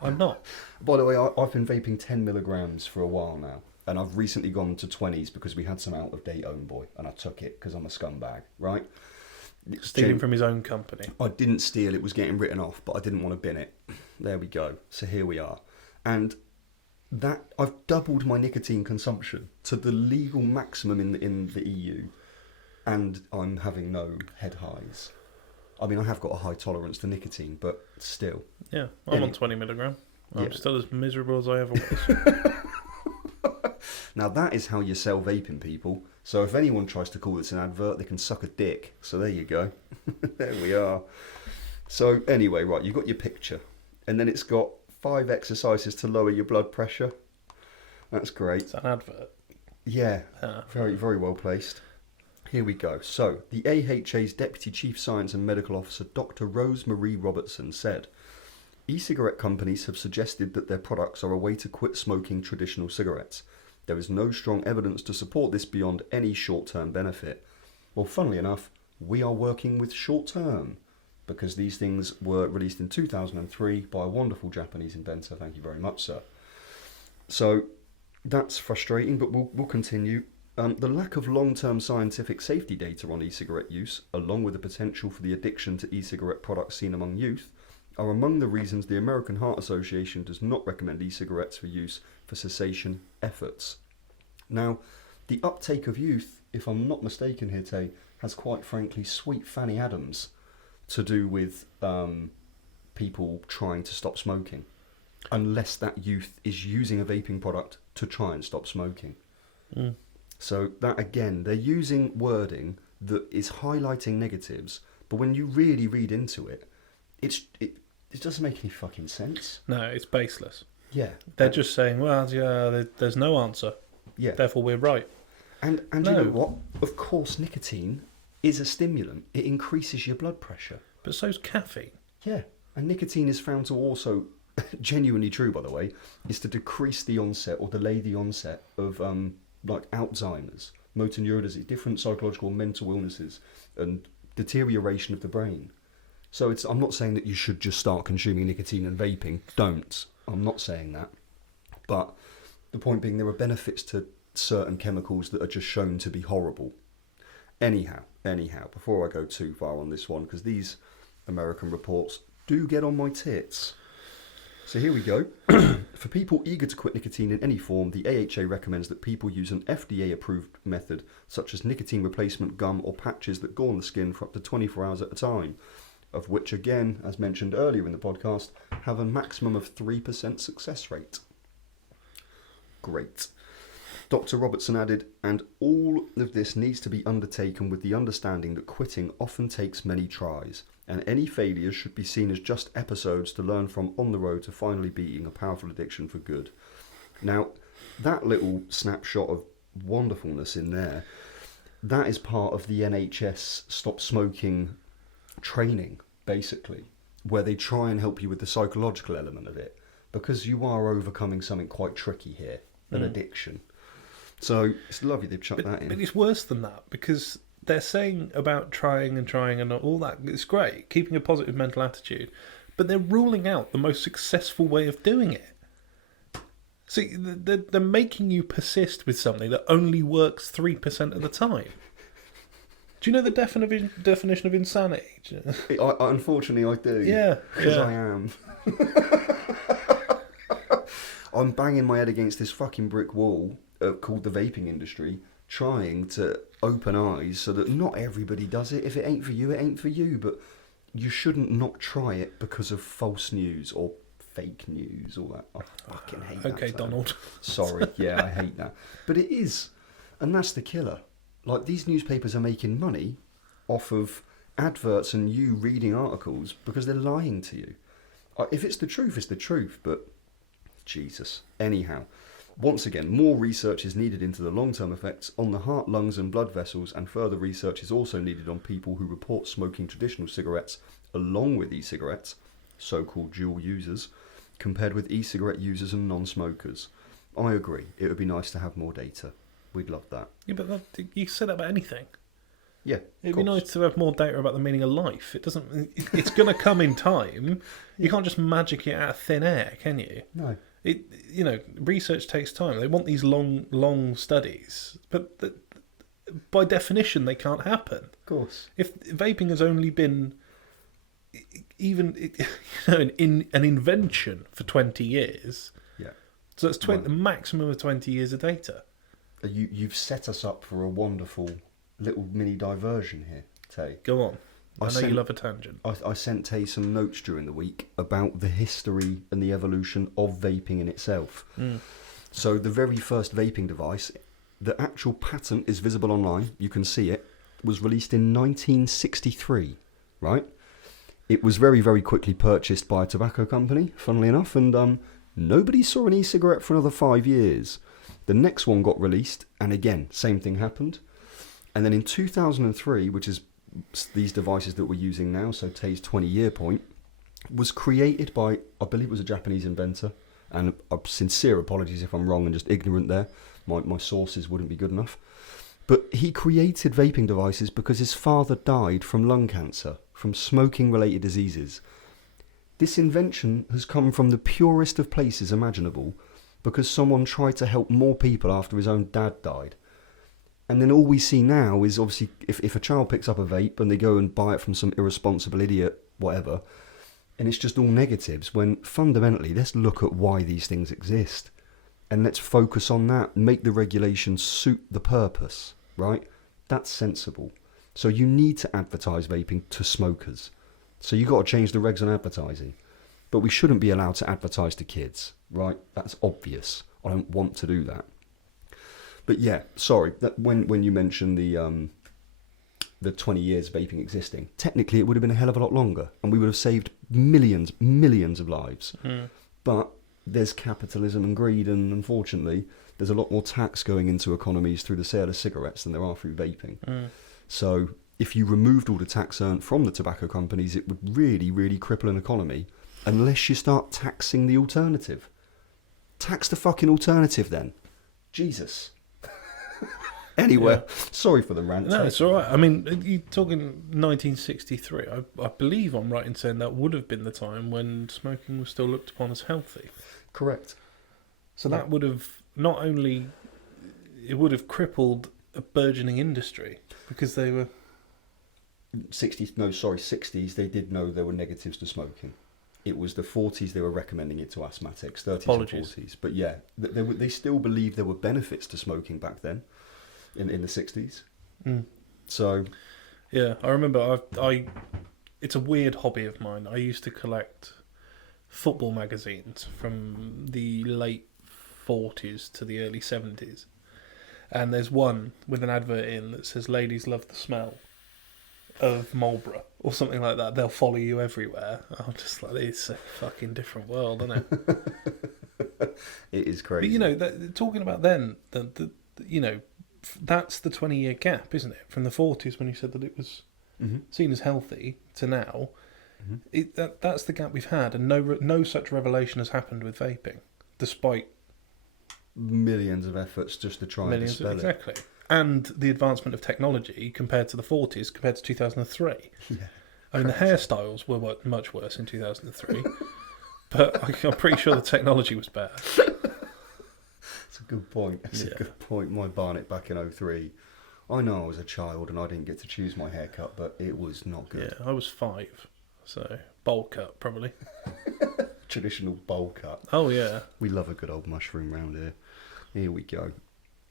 I'm not. By the way, I've been vaping 10 milligrams for a while now. And I've recently gone to 20s because we had some out-of-date Own Boy. And I took it because I'm a scumbag, right? Stealing from his own company. I didn't steal, it was getting written off, but I didn't want to bin it. There we go. So here we are. And that I've doubled my nicotine consumption to the legal maximum in the EU. And I'm having no head highs. I mean, I have got a high tolerance to nicotine, but still. Yeah, I'm on 20 milligram. I'm still as miserable as I ever was. Now that is how you sell vaping, people. So if anyone tries to call this an advert, they can suck a dick. So there you go. There we are. So anyway, right, you've got your picture. And then it's got 5 exercises to lower your blood pressure. That's great. It's an advert. Yeah, very, very well placed. Here we go. So, the AHA's Deputy Chief Science and Medical Officer, Dr. Rose Marie Robertson, said, e-cigarette companies have suggested that their products are a way to quit smoking traditional cigarettes. There is no strong evidence to support this beyond any short-term benefit. Well, funnily enough, we are working with short-term, because these things were released in 2003 by a wonderful Japanese inventor. Thank you very much, sir. So, that's frustrating, but we'll continue. The lack of long-term scientific safety data on e-cigarette use, along with the potential for the addiction to e-cigarette products seen among youth, are among the reasons the American Heart Association does not recommend e-cigarettes for use for cessation efforts. Now, the uptake of youth, if I'm not mistaken here, Tay, has quite frankly sweet Fanny Adams to do with people trying to stop smoking, unless that youth is using a vaping product to try and stop smoking. Mm. So that, again, they're using wording that is highlighting negatives, but when you really read into it, it doesn't make any fucking sense. No, it's baseless. Yeah. They're just saying, well, yeah, there's no answer. Yeah. Therefore, we're right. And No. you know what? Of course, nicotine is a stimulant. It increases your blood pressure. But so's caffeine. Yeah. And nicotine is found to also, genuinely true, by the way, is to decrease the onset or delay the onset of like Alzheimer's, motor neuron disease, different psychological and mental illnesses, and deterioration of the brain. So I'm not saying that you should just start consuming nicotine and vaping. Don't. I'm not saying that. But the point being, there are benefits to certain chemicals that are just shown to be horrible. Anyhow, before I go too far on this one, because these American reports do get on my tits. So here we go. For people eager to quit nicotine in any form, the AHA recommends that people use an FDA-approved method, such as nicotine replacement gum or patches that go on the skin for up to 24 hours at a time, of which, again, as mentioned earlier in the podcast, have a maximum of 3% success rate. Great. Dr. Robertson added, and all of this needs to be undertaken with the understanding that quitting often takes many tries, and any failures should be seen as just episodes to learn from on the road to finally beating a powerful addiction for good. Now, that little snapshot of wonderfulness in there, that is part of the NHS stop smoking training, basically, where they try and help you with the psychological element of it, because you are overcoming something quite tricky here, an addiction. So it's lovely they've chucked that in. But it's worse than that, because they're saying about trying and all that. It's great, keeping a positive mental attitude, but they're ruling out the most successful way of doing it. See, they're making you persist with something that only works 3% of the time. Do you know the definition of insanity? Unfortunately, I do. Yeah. Because I am. I'm banging my head against this fucking brick wall called the vaping industry, trying to open eyes so that not everybody does it. If it ain't for you, it ain't for you. But you shouldn't not try it because of false news or fake news, all that. I fucking hate that. Okay, Donald. Sorry, yeah, I hate that. But it is. And that's the killer. Like, these newspapers are making money off of adverts and you reading articles because they're lying to you. If it's the truth, it's the truth, but Jesus. Anyhow, once again, more research is needed into the long-term effects on the heart, lungs and blood vessels, and further research is also needed on people who report smoking traditional cigarettes along with e-cigarettes, so-called dual users, compared with e-cigarette users and non-smokers. I agree. It would be nice to have more data. We'd love that. Yeah, but you say that about anything. Yeah, it'd be nice to have more data about the meaning of life. It doesn't. It's going to come in time. You can't just magic it out of thin air, can you? No. Research takes time. They want these long studies, but by definition, they can't happen. Of course. If vaping has only been an invention for 20 years, yeah. So it's a maximum of 20 years of data. You've set us up for a wonderful little mini diversion here, Tay. Go on. I know you love a tangent. I sent Tay some notes during the week about the history and the evolution of vaping in itself. So the very first vaping device, the actual patent is visible online, you can see it, was released in 1963, right? It was very, very quickly purchased by a tobacco company, funnily enough, and nobody saw an e-cigarette for another 5 years. The next one got released, and again, same thing happened. And then in 2003, which is these devices that we're using now, so Tay's 20-year point, was created by, I believe it was a Japanese inventor, and sincere apologies if I'm wrong and just ignorant there. My sources wouldn't be good enough. But he created vaping devices because his father died from lung cancer, from smoking-related diseases. This invention has come from the purest of places imaginable because someone tried to help more people after his own dad died. And then all we see now is, obviously, if a child picks up a vape and they go and buy it from some irresponsible idiot, whatever, and it's just all negatives, when fundamentally, let's look at why these things exist. And let's focus on that, make the regulations suit the purpose, right? That's sensible. So you need to advertise vaping to smokers. So you've got to change the regs on advertising. But we shouldn't be allowed to advertise to kids, right? That's obvious. I don't want to do that. But yeah, sorry, that when you mentioned the 20 years vaping existing, technically it would have been a hell of a lot longer, and we would have saved millions of lives. But there's capitalism and greed, and unfortunately, there's a lot more tax going into economies through the sale of cigarettes than there are through vaping. So if you removed all the tax earned from the tobacco companies, it would really, really cripple an economy, unless you start taxing the alternative. Tax the fucking alternative then. Jesus. Anyway, sorry for the rant. No, it's all right. I mean, you're talking 1963. I believe I'm right in saying that would have been the time when smoking was still looked upon as healthy. Correct. So that would have not only... It would have crippled a burgeoning industry because they were... 60s, they did know there were negatives to smoking. It was the 40s they were recommending it to asthmatics, 30s Apologies. and 40s. But yeah, they still believed there were benefits to smoking back then. In the 60s. So yeah, I remember it's a weird hobby of mine. I used to collect football magazines from the late 40s to the early 70s, and there's one with an advert in that says ladies love the smell of Marlboro or something like that. They'll follow you everywhere. I'm just like, it's a fucking different world, isn't it? It is crazy. But talking about then, that's the 20-year gap, isn't it? From the 40s, when you said that it was seen as healthy, to now. That's the gap we've had, and no such revelation has happened with vaping, despite millions of efforts just to try and dispel it. Exactly. And the advancement of technology compared to the 40s, compared to 2003. Yeah. I mean, the hairstyles were much worse in 2003, but I'm pretty sure the technology was better. good point. That's a good point. My Barnet back in 03. I know I was a child and I didn't get to choose my haircut, but it was not good. Yeah, I was 5, so bowl cut probably. Traditional bowl cut. Oh yeah. We love a good old mushroom round here. Here we go.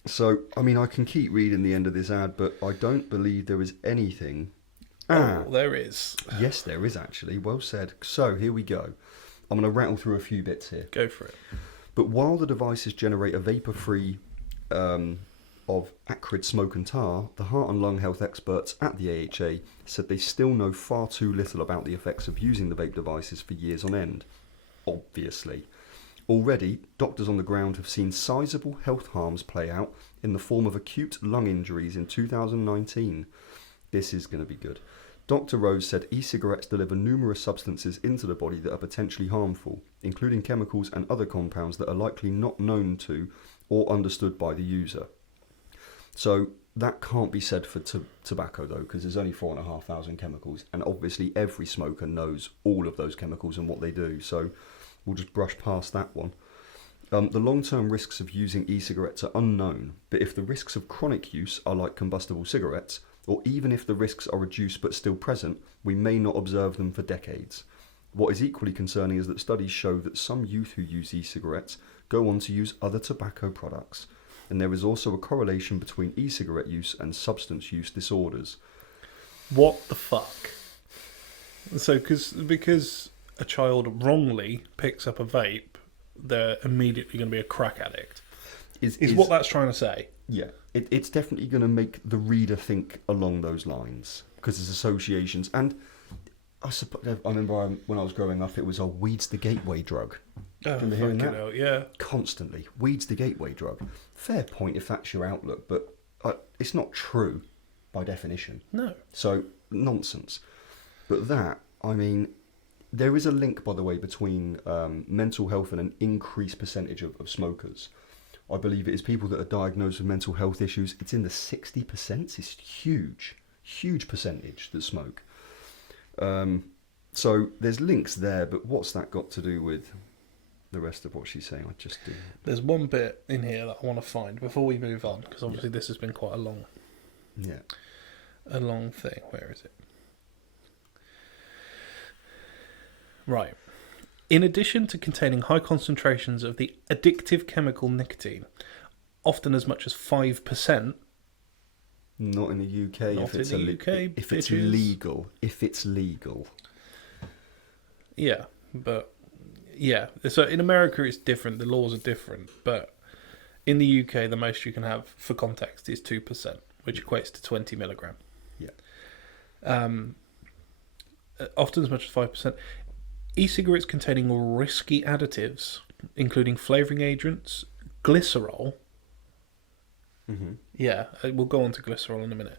So, I mean, I can keep reading the end of this ad, but I don't believe there is anything. Oh, there is. Yes, there is actually. Well said. So, here we go. I'm going to rattle through a few bits here. Go for it. But while the devices generate a vapour-free of acrid smoke and tar, the heart and lung health experts at the AHA said they still know far too little about the effects of using the vape devices for years on end. Obviously. Already, doctors on the ground have seen sizable health harms play out in the form of acute lung injuries in 2019. This is going to be good. Dr. Rose said e-cigarettes deliver numerous substances into the body that are potentially harmful, including chemicals and other compounds that are likely not known to or understood by the user. So that can't be said for tobacco though, because there's only 4,500 chemicals, and obviously every smoker knows all of those chemicals and what they do, so we'll just brush past that one. The long-term risks of using e-cigarettes are unknown, but if the risks of chronic use are like combustible cigarettes, or even if the risks are reduced but still present, we may not observe them for decades. What is equally concerning is that studies show that some youth who use e-cigarettes go on to use other tobacco products, and there is also a correlation between e-cigarette use and substance use disorders. What the fuck? So, because a child wrongly picks up a vape, they're immediately going to be a crack addict. Is what that's trying to say. Yeah, it's definitely going to make the reader think along those lines, because there's associations. And I remember when I was growing up, it was, weed's the gateway drug. Oh, Remember hearing that? hell, yeah. Constantly. Weed's the gateway drug. Fair point if that's your outlook, but it's not true by definition. No. So, nonsense. But that, I mean, there is a link, by the way, between mental health and an increased percentage of smokers. I believe it is people that are diagnosed with mental health issues. It's in the 60%. It's huge percentage that smoke. So there's links there, but what's that got to do with the rest of what she's saying? I just do. There's one bit in here that I want to find before we move on, because obviously this has been quite a long thing. Where is it? Right. In addition to containing high concentrations of the addictive chemical nicotine, often as much as 5%. Not in the UK. Not in the UK. If it's legal. If it's legal. Yeah, but yeah. So in America it's different. The laws are different. But in the UK, the most you can have, for context, is 2%, which equates to 20 milligram. Yeah. Often as much as 5%. E-cigarettes containing risky additives, including flavouring agents, glycerol. Mm-hmm. Yeah, we'll go on to glycerol in a minute.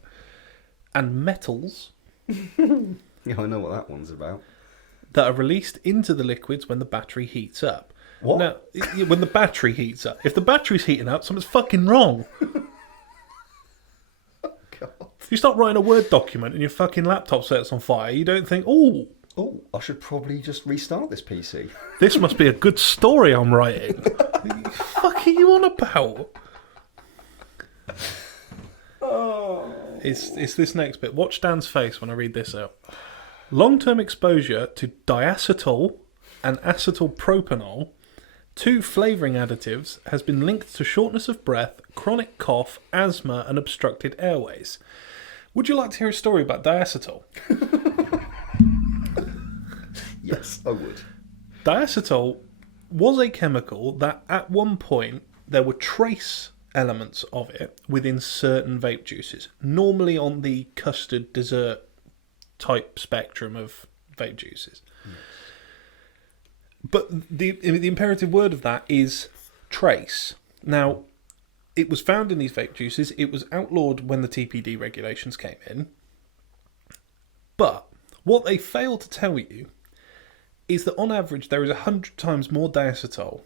And metals. Yeah, I know what that one's about. That are released into the liquids when the battery heats up. What? Now, when the battery heats up. If the battery's heating up, something's fucking wrong. Oh, God. If you start writing a Word document and your fucking laptop sets on fire, you don't think, oh, I should probably just restart this PC. this must be a good story I'm writing. What the fuck are you on about? Oh. It's this next bit. Watch Dan's face when I read this out. Long-term exposure to diacetyl and acetyl propanol, two flavouring additives, has been linked to shortness of breath, chronic cough, asthma and obstructed airways. Would you like to hear a story about diacetyl? Yes, I would. Diacetyl was a chemical that at one point there were trace elements of it within certain vape juices, normally on the custard dessert type spectrum of vape juices. Yes. But the imperative word of that is trace. Now, it was found in these vape juices. It was outlawed when the TPD regulations came in. But what they fail to tell you is that on average there is 100 times more diacetyl.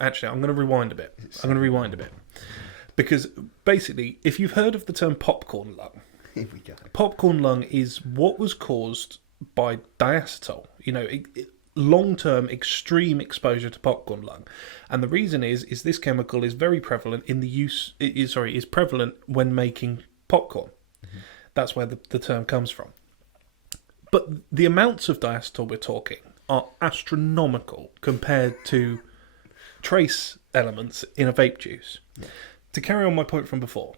Actually, I'm going to rewind a bit. Because basically, if you've heard of the term popcorn lung, here we go. Popcorn lung is what was caused by diacetyl. You know, long-term extreme exposure to popcorn lung, and the reason is this chemical is very prevalent in the use. Is prevalent when making popcorn. That's where the term comes from. But the amounts of diacetyl we're talking are astronomical compared to trace elements in a vape juice. Yeah. To carry on my point from before,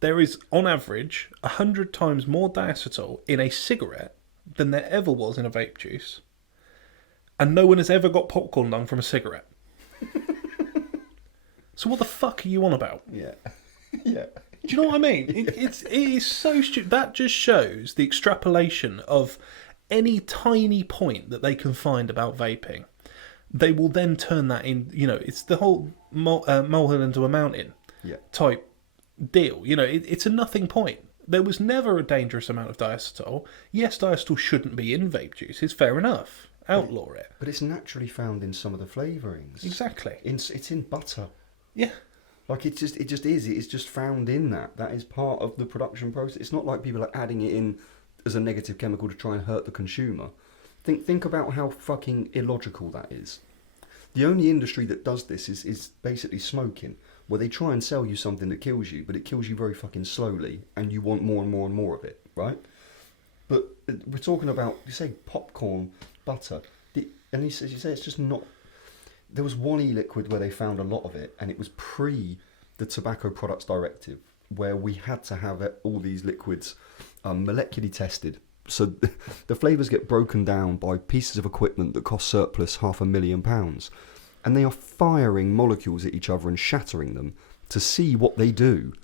there is on average 100 times more diacetyl in a cigarette than there ever was in a vape juice. And no one has ever got popcorn lung from a cigarette. So what the fuck are you on about? Yeah. Yeah. Do you know what I mean? It is so stupid. That just shows the extrapolation of any tiny point that they can find about vaping. They will then turn that in, it's the whole molehill into a mountain type deal. It's a nothing point. There was never a dangerous amount of diacetyl. Yes, diacetyl shouldn't be in vape juice. It's fair enough. Outlaw it. But it's naturally found in some of the flavourings. Exactly. It's in butter. Yeah. Like it just is. It's just found in that. That is part of the production process. It's not like people are adding it in as a negative chemical to try and hurt the consumer. Think about how fucking illogical that is. The only industry that does this is basically smoking, where they try and sell you something that kills you, but it kills you very fucking slowly, and you want more and more and more of it, right? But we're talking about, you say popcorn, butter, and you say it's just not. There was one e-liquid where they found a lot of it, and it was pre the Tobacco Products Directive, where we had to have all these liquids molecularly tested. So the flavours get broken down by pieces of equipment that cost surplus £500,000, and they are firing molecules at each other and shattering them to see what they do,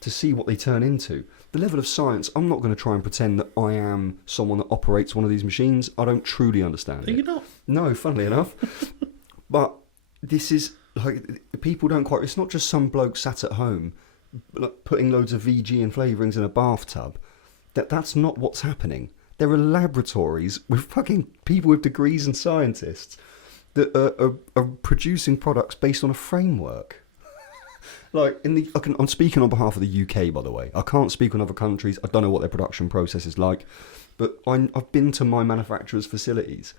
to see what they turn into. The level of science, I'm not going to try and pretend that I am someone that operates one of these machines. I don't truly understand it. Are you not? No, funnily enough. But this is, like, people don't quite, it's not just some bloke sat at home putting loads of VG and flavourings in a bathtub. That's not what's happening. There are laboratories with fucking people with degrees and scientists that are producing products based on a framework. Like, I'm speaking on behalf of the UK, by the way. I can't speak on other countries. I don't know what their production process is like. But I've been to my manufacturers' facilities.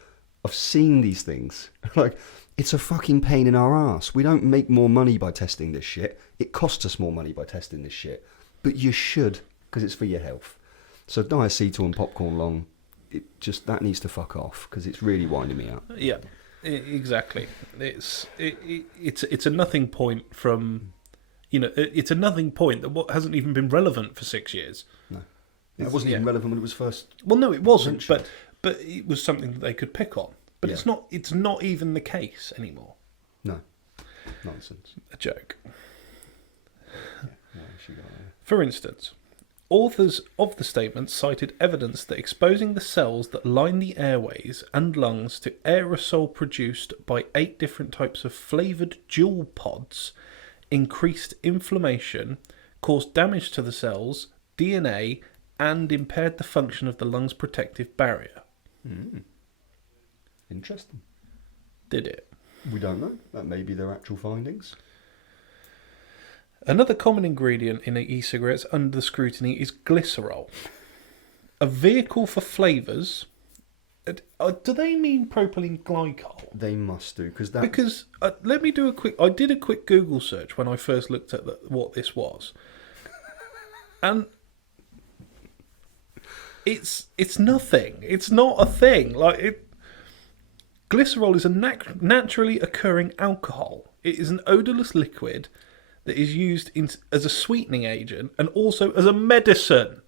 I've seen these things. Like, it's a fucking pain in our ass. We don't make more money by testing this shit. It costs us more money by testing this shit. But you should, because it's for your health. So diacetyl and popcorn lung, that needs to fuck off, because it's really winding me up. Yeah, exactly. It's a nothing point from, it's a nothing point that hasn't even been relevant for 6 years. No, it wasn't even relevant when it was first. Well, no, it wasn't. mentioned. But it was something that they could pick on. But Yeah. it's not even the case anymore. No, nonsense. A joke. Yeah, no, she got it. For instance, authors of the statement cited evidence that exposing the cells that line the airways and lungs to aerosol produced by 8 different types of flavoured jewel pods increased inflammation, caused damage to the cells, DNA, and impaired the function of the lungs' protective barrier. Interesting. Did it? We don't know. That may be their actual findings. Another common ingredient in e-cigarettes under scrutiny is glycerol, a vehicle for flavours. Do they mean propylene glycol? They must do, because let me do I did a quick Google search when I first looked at what this was, and it's nothing. It's not a thing. Glycerol is a naturally occurring alcohol. It is an odourless liquid that is used as a sweetening agent and also as a medicine.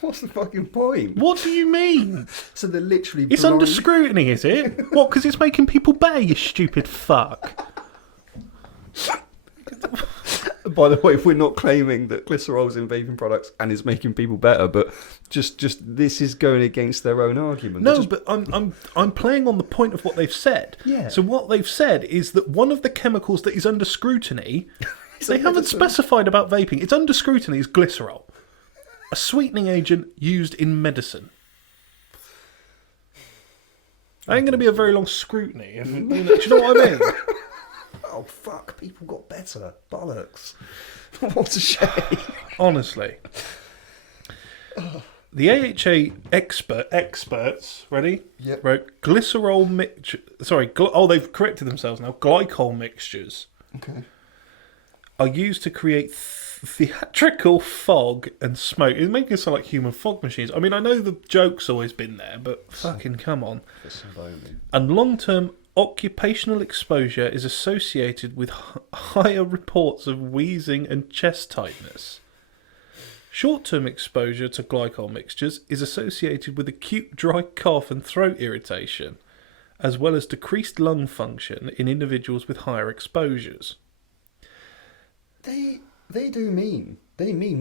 What's the fucking point? What do you mean? So they're literally. It's under scrutiny, is it? What? Because it's making people better, you stupid fuck. By the way, if we're not claiming that glycerol's in vaping products and is making people better, but just this is going against their own argument. No, but I'm playing on the point of what they've said. Yeah. So what they've said is that one of the chemicals that is under scrutiny, they haven't specified about vaping. It's under scrutiny is glycerol, a sweetening agent used in medicine. Ain't going to be a very long scrutiny. Do you know what I mean? Oh fuck! People got better. Bollocks. What a shame. Honestly. The AHA experts, ready? Yep. Wrote glycerol mixture. Sorry, they've corrected themselves now. Glycol mixtures Okay. are used to create theatrical fog and smoke. It's making it sound like human fog machines. I mean, I know the joke's always been there, but fucking come on. And long-term occupational exposure is associated with higher reports of wheezing and chest tightness. Short-term exposure to glycol mixtures is associated with acute dry cough and throat irritation, as well as decreased lung function in individuals with higher exposures. They mean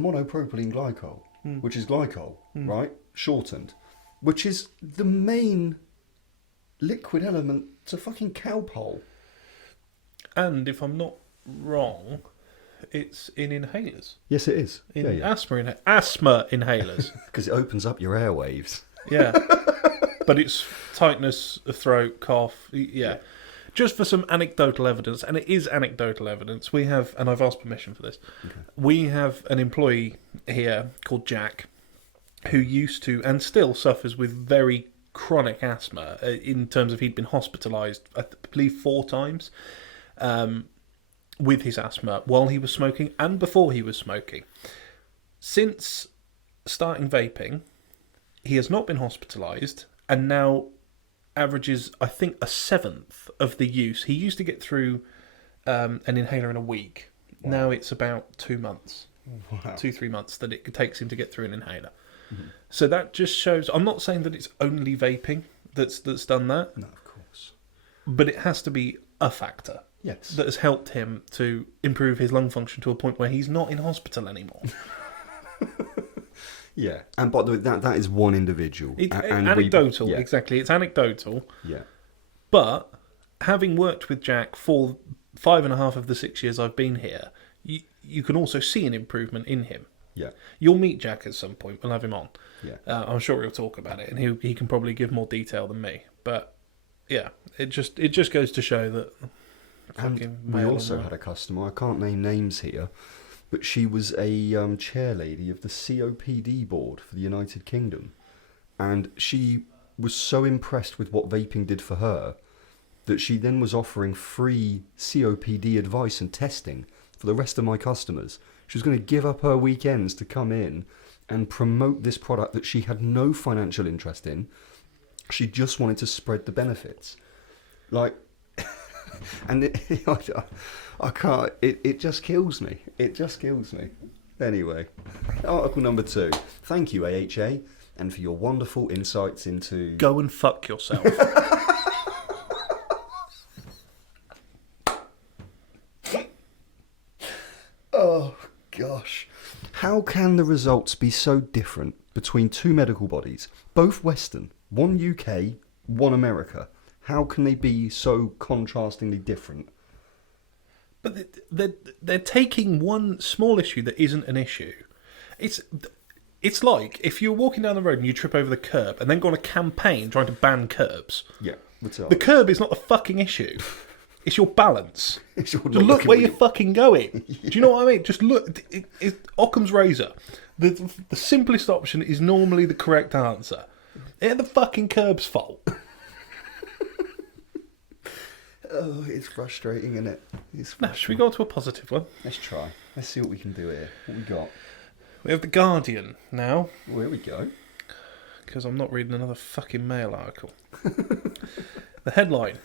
monopropylene glycol, which is glycol, right? Shortened, which is the main liquid element to fucking cowpole. And if I'm not wrong, it's in inhalers. Yes, it is. In asthma inhalers. Because it opens up your airwaves. Yeah. But it's tightness of throat, cough. Yeah. Just for some anecdotal evidence, and it is anecdotal evidence, we have, and I've asked permission for this, we have an employee here called Jack who used to, and still suffers with very chronic asthma, in terms of he'd been hospitalised, I believe 4 times, with his asthma while he was smoking and before he was smoking. Since starting vaping, he has not been hospitalised, and now averages, I think, 1/7 of the use. He used to get through an inhaler in a week. Wow. Now it's about 2 months. Wow. 2-3 months that it takes him to get through an inhaler. Mm-hmm. So that just shows, I'm not saying that it's only vaping that's done that. No, of course. But it has to be a factor. Yes. That has helped him to improve his lung function to a point where he's not in hospital anymore. Yeah, and by the way, that is one individual. Anecdotal, exactly. It's anecdotal. Yeah. But having worked with Jack for 5.5 of the 6 years I've been here, you can also see an improvement in him. Yeah. You'll meet Jack at some point. We'll have him on. Yeah. I'm sure he'll talk about it, and he can probably give more detail than me. But yeah, it just goes to show that. And we also had a customer. I can't name names here. But she was a chair lady of the COPD board for the United Kingdom. And she was so impressed with what vaping did for her that she then was offering free COPD advice and testing for the rest of my customers. She was going to give up her weekends to come in and promote this product that she had no financial interest in. She just wanted to spread the benefits. Like, and I can't, it just kills me. It just kills me. Anyway, article number 2. Thank you, AHA, and for your wonderful insights into... Go and fuck yourself. Oh, gosh. How can the results be so different between 2 medical bodies, both Western, one UK, one America? How can they be so contrastingly different? But they're taking one small issue that isn't an issue. It's like if you're walking down the road and you trip over the curb and then go on a campaign trying to ban curbs. Yeah, what's up? The curb is not the fucking issue. It's your balance. It's your Just look where you're fucking going. Yeah. Do you know what I mean? Just look. Occam's razor. The simplest option is normally the correct answer. It ain't the fucking curb's fault. Oh, it's frustrating, isn't it? Now, should we go to a positive one? Let's try. Let's see what we can do here. What we got? We have The Guardian now. Oh, here we go. Because I'm not reading another fucking Mail article. The headline: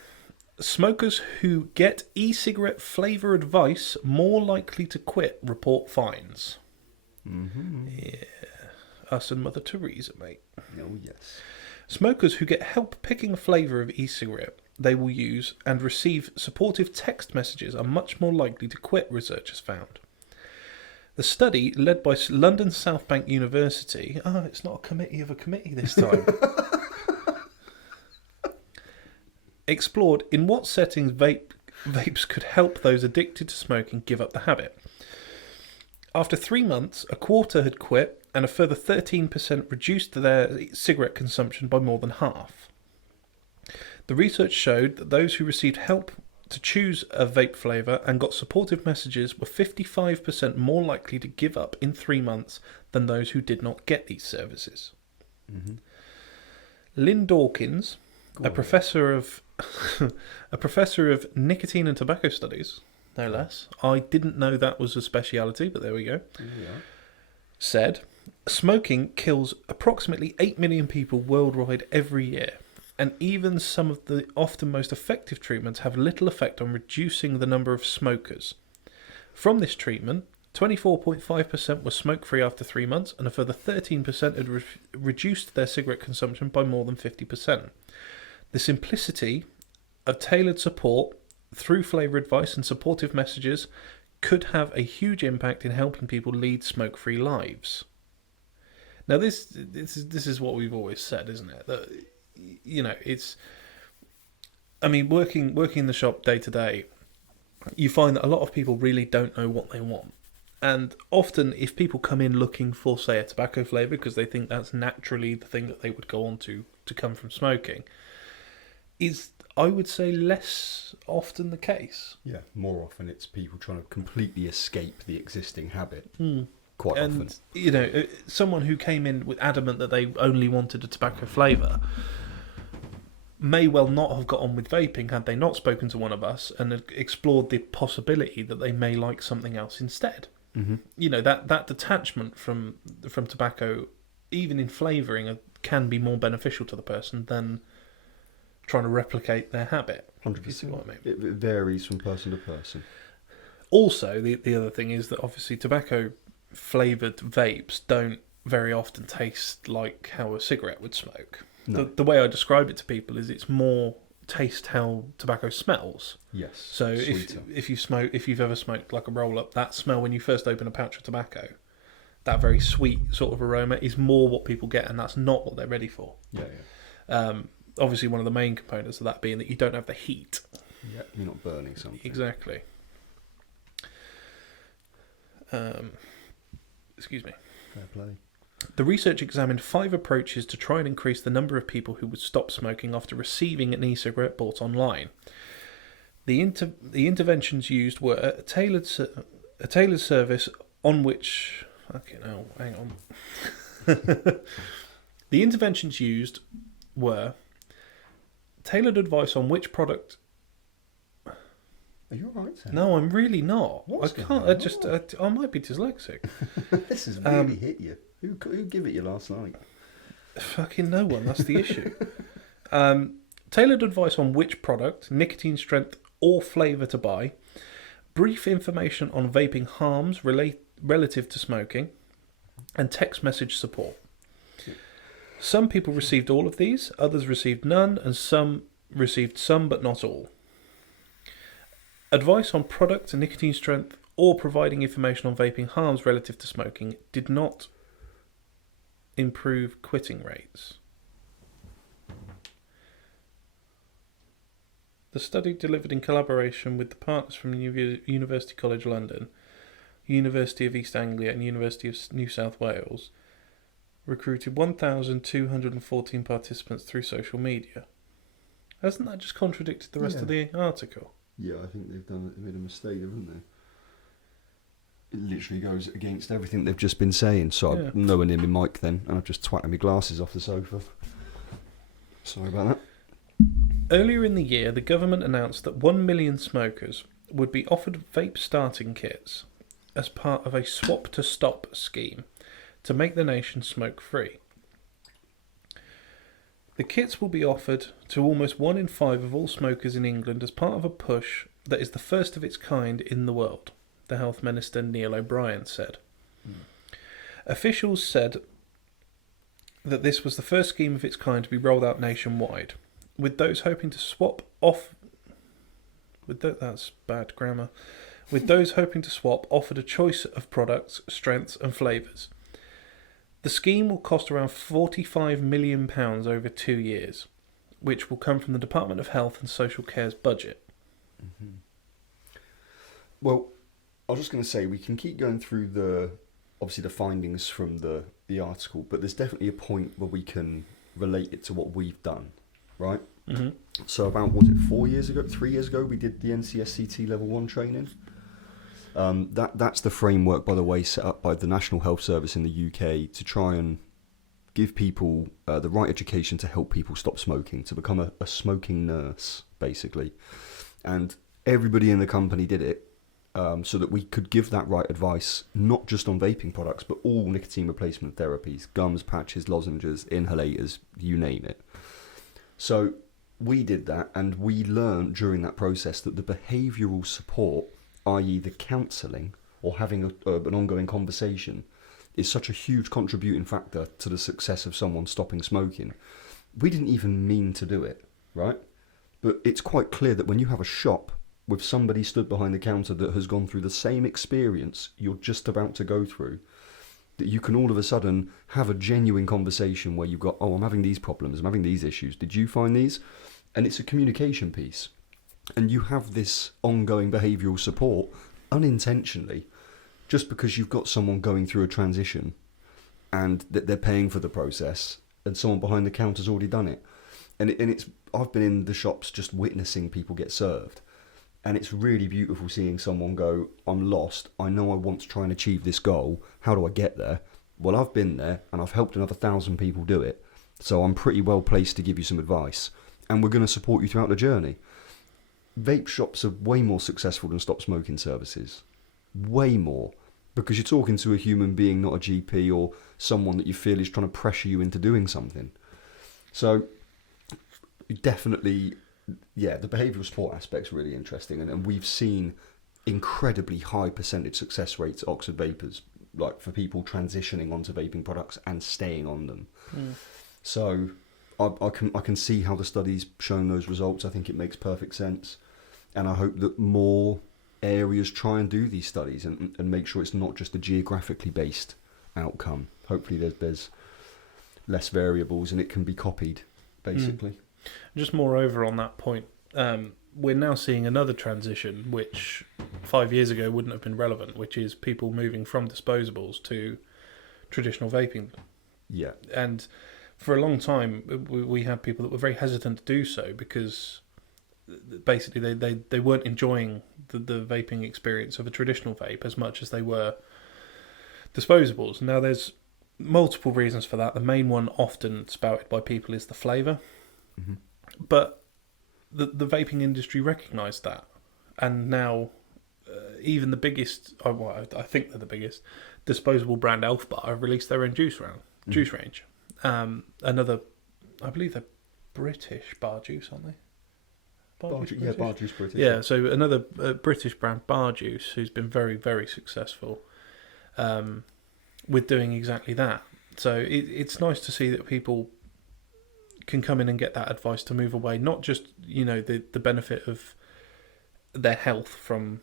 Smokers who get e-cigarette flavour advice more likely to quit report fines. Mm-hmm. Yeah. Us and Mother Teresa, mate. Oh, yes. Smokers who get help picking a flavour of e-cigarette they will use and receive supportive text messages are much more likely to quit, researchers found. The study, led by London South Bank University... Oh, it's not a committee of a committee this time. Explored in what settings vapes could help those addicted to smoking give up the habit. After 3 months, a quarter had quit and a further 13% reduced their cigarette consumption by more than half. The research showed that those who received help to choose a vape flavour and got supportive messages were 55% more likely to give up in 3 months than those who did not get these services. Mm-hmm. Lynn Dawkins, a professor of a professor of nicotine and tobacco studies, no less. I didn't know that was a speciality, but there we go. Yeah. Said, smoking kills approximately 8 million people worldwide every year, and even some of the often most effective treatments have little effect on reducing the number of smokers. From this treatment, 24.5% were smoke-free after 3 months, and a further 13% had reduced their cigarette consumption by more than 50%. The simplicity of tailored support through flavour advice and supportive messages could have a huge impact in helping people lead smoke-free lives. Now, this is what we've always said, isn't it? That, you know, it's... I mean, working in the shop day to day, you find that a lot of people really don't know what they want. And often, if people come in looking for, say, a tobacco flavour, because they think that's naturally the thing that they would go on to come from smoking, is, I would say, less often the case. Yeah, more often it's people trying to completely escape the existing habit. Quite And, often. you know, someone who came in with adamant that they only wanted a tobacco flavour may well not have got on with vaping had they not spoken to one of us and had explored the possibility that they may like something else instead. Mm-hmm. You know, that detachment from tobacco, even in flavouring, can be more beneficial to the person than trying to replicate their habit. 100%. You see what I mean? It varies from person to person. Also, the other thing is that obviously tobacco flavoured vapes don't very often taste like how a cigarette would smoke. No. The way I describe it to people is it's more taste how tobacco smells. Yes. So Sweeter. if you've ever smoked like a roll up, that smell when you first open a pouch of tobacco, that very sweet sort of aroma is more what people get, and that's not what they're ready for. Yeah. Obviously, one of the main components of that being that you don't have the heat. Yeah. You're not burning something. Exactly. Excuse me. Fair play. The research examined 5 approaches to try and increase the number of people who would stop smoking after receiving an e-cigarette bought online. The interventions used were a tailored service on which... Okay, no, hang on. The interventions used were tailored advice on which product... Are you alright, Sam? No, I'm really not. What's I going can't. on? I might be dyslexic. This has really hit you. Who gave it you last night? Fucking no one. That's the issue. Tailored advice on which product, nicotine strength, or flavour to buy. Brief information on vaping harms relative to smoking, and text message support. Some people received all of these, others received none, and some received some but not all. Advice on product, nicotine strength, or providing information on vaping harms relative to smoking did not improve quitting rates. The study, delivered in collaboration with the partners from University College London, University of East Anglia and University of New South Wales, recruited 1,214 participants through social media. Hasn't that just contradicted the rest of the article? Yeah, I think they've made a mistake, haven't they? It literally goes against everything they've just been saying. So I'm nowhere near my mic then, and I've just twatted my glasses off the sofa. Sorry about that. Earlier in the year, the government announced that 1 million smokers would be offered vape starting kits as part of a swap to stop scheme to make the nation smoke-free. The kits will be offered to almost 1 in 5 of all smokers in England as part of a push that is the first of its kind in the world, the Health Minister Neil O'Brien said. Officials said that this was the first scheme of its kind to be rolled out nationwide, with those hoping to swap off... That's bad grammar. With those hoping to swap offered a choice of products, strengths and flavours. The scheme will cost around £45 million over 2 years, which will come from the Department of Health and Social Care's budget. Mm-hmm. Well, I was just going to say, we can keep going through obviously the findings from the article, but there's definitely a point where we can relate it to what we've done, right? Mm-hmm. So about, was it 3 years ago, we did the NCSCT Level 1 training. That's the framework, by the way, set up by the National Health Service in the UK to try and give people the right education to help people stop smoking, to become a smoking nurse, basically. And everybody in the company did it so that we could give that right advice, not just on vaping products, but all nicotine replacement therapies, gums, patches, lozenges, inhalators, you name it. So we did that, and we learned during that process that the behavioural support, i.e. the counselling or having an ongoing conversation, is such a huge contributing factor to the success of someone stopping smoking. We didn't even mean to do it, right? But it's quite clear that when you have a shop with somebody stood behind the counter that has gone through the same experience you're just about to go through, that you can all of a sudden have a genuine conversation where you've got, oh, I'm having these problems, I'm having these issues, did you find these? And it's a communication piece. And you have this ongoing behavioural support unintentionally, just because you've got someone going through a transition and that they're paying for the process and someone behind the counter's already done it. And I've been in the shops just witnessing people get served. And it's really beautiful seeing someone go, I'm lost, I know I want to try and achieve this goal, how do I get there? Well, I've been there and I've helped another 1,000 people do it. So I'm pretty well placed to give you some advice. And we're going to support you throughout the journey. Vape shops are way more successful than stop smoking services. Way more. Because you're talking to a human being, not a GP or someone that you feel is trying to pressure you into doing something. So definitely, yeah, the behavioural support aspect's really interesting. And we've seen incredibly high percentage success rates at Oxford Vapors, like for people transitioning onto vaping products and staying on them. Mm. So I can see how the study's shown those results. I think it makes perfect sense. And I hope that more areas try and do these studies and make sure it's not just a geographically based outcome. Hopefully there's less variables and it can be copied, basically. Just moreover on that point, we're now seeing another transition which 5 years ago wouldn't have been relevant, which is people moving from disposables to traditional vaping. Yeah. And for a long time we had people that were very hesitant to do so because basically they weren't enjoying the vaping experience of a traditional vape as much as they were disposables. Now there's multiple reasons for that. The main one often spouted by people is the flavour. Mm-hmm. But the vaping industry recognised that, and now even the biggest, I think they're the biggest, disposable brand Elf Bar have released their own juice range. Another, I believe they're British bar juice, aren't they? Bar juice British. Yeah, so another British brand, Bar Juice, who's been very, very successful with doing exactly that. So it's nice to see that people can come in and get that advice to move away, not just, the benefit of their health from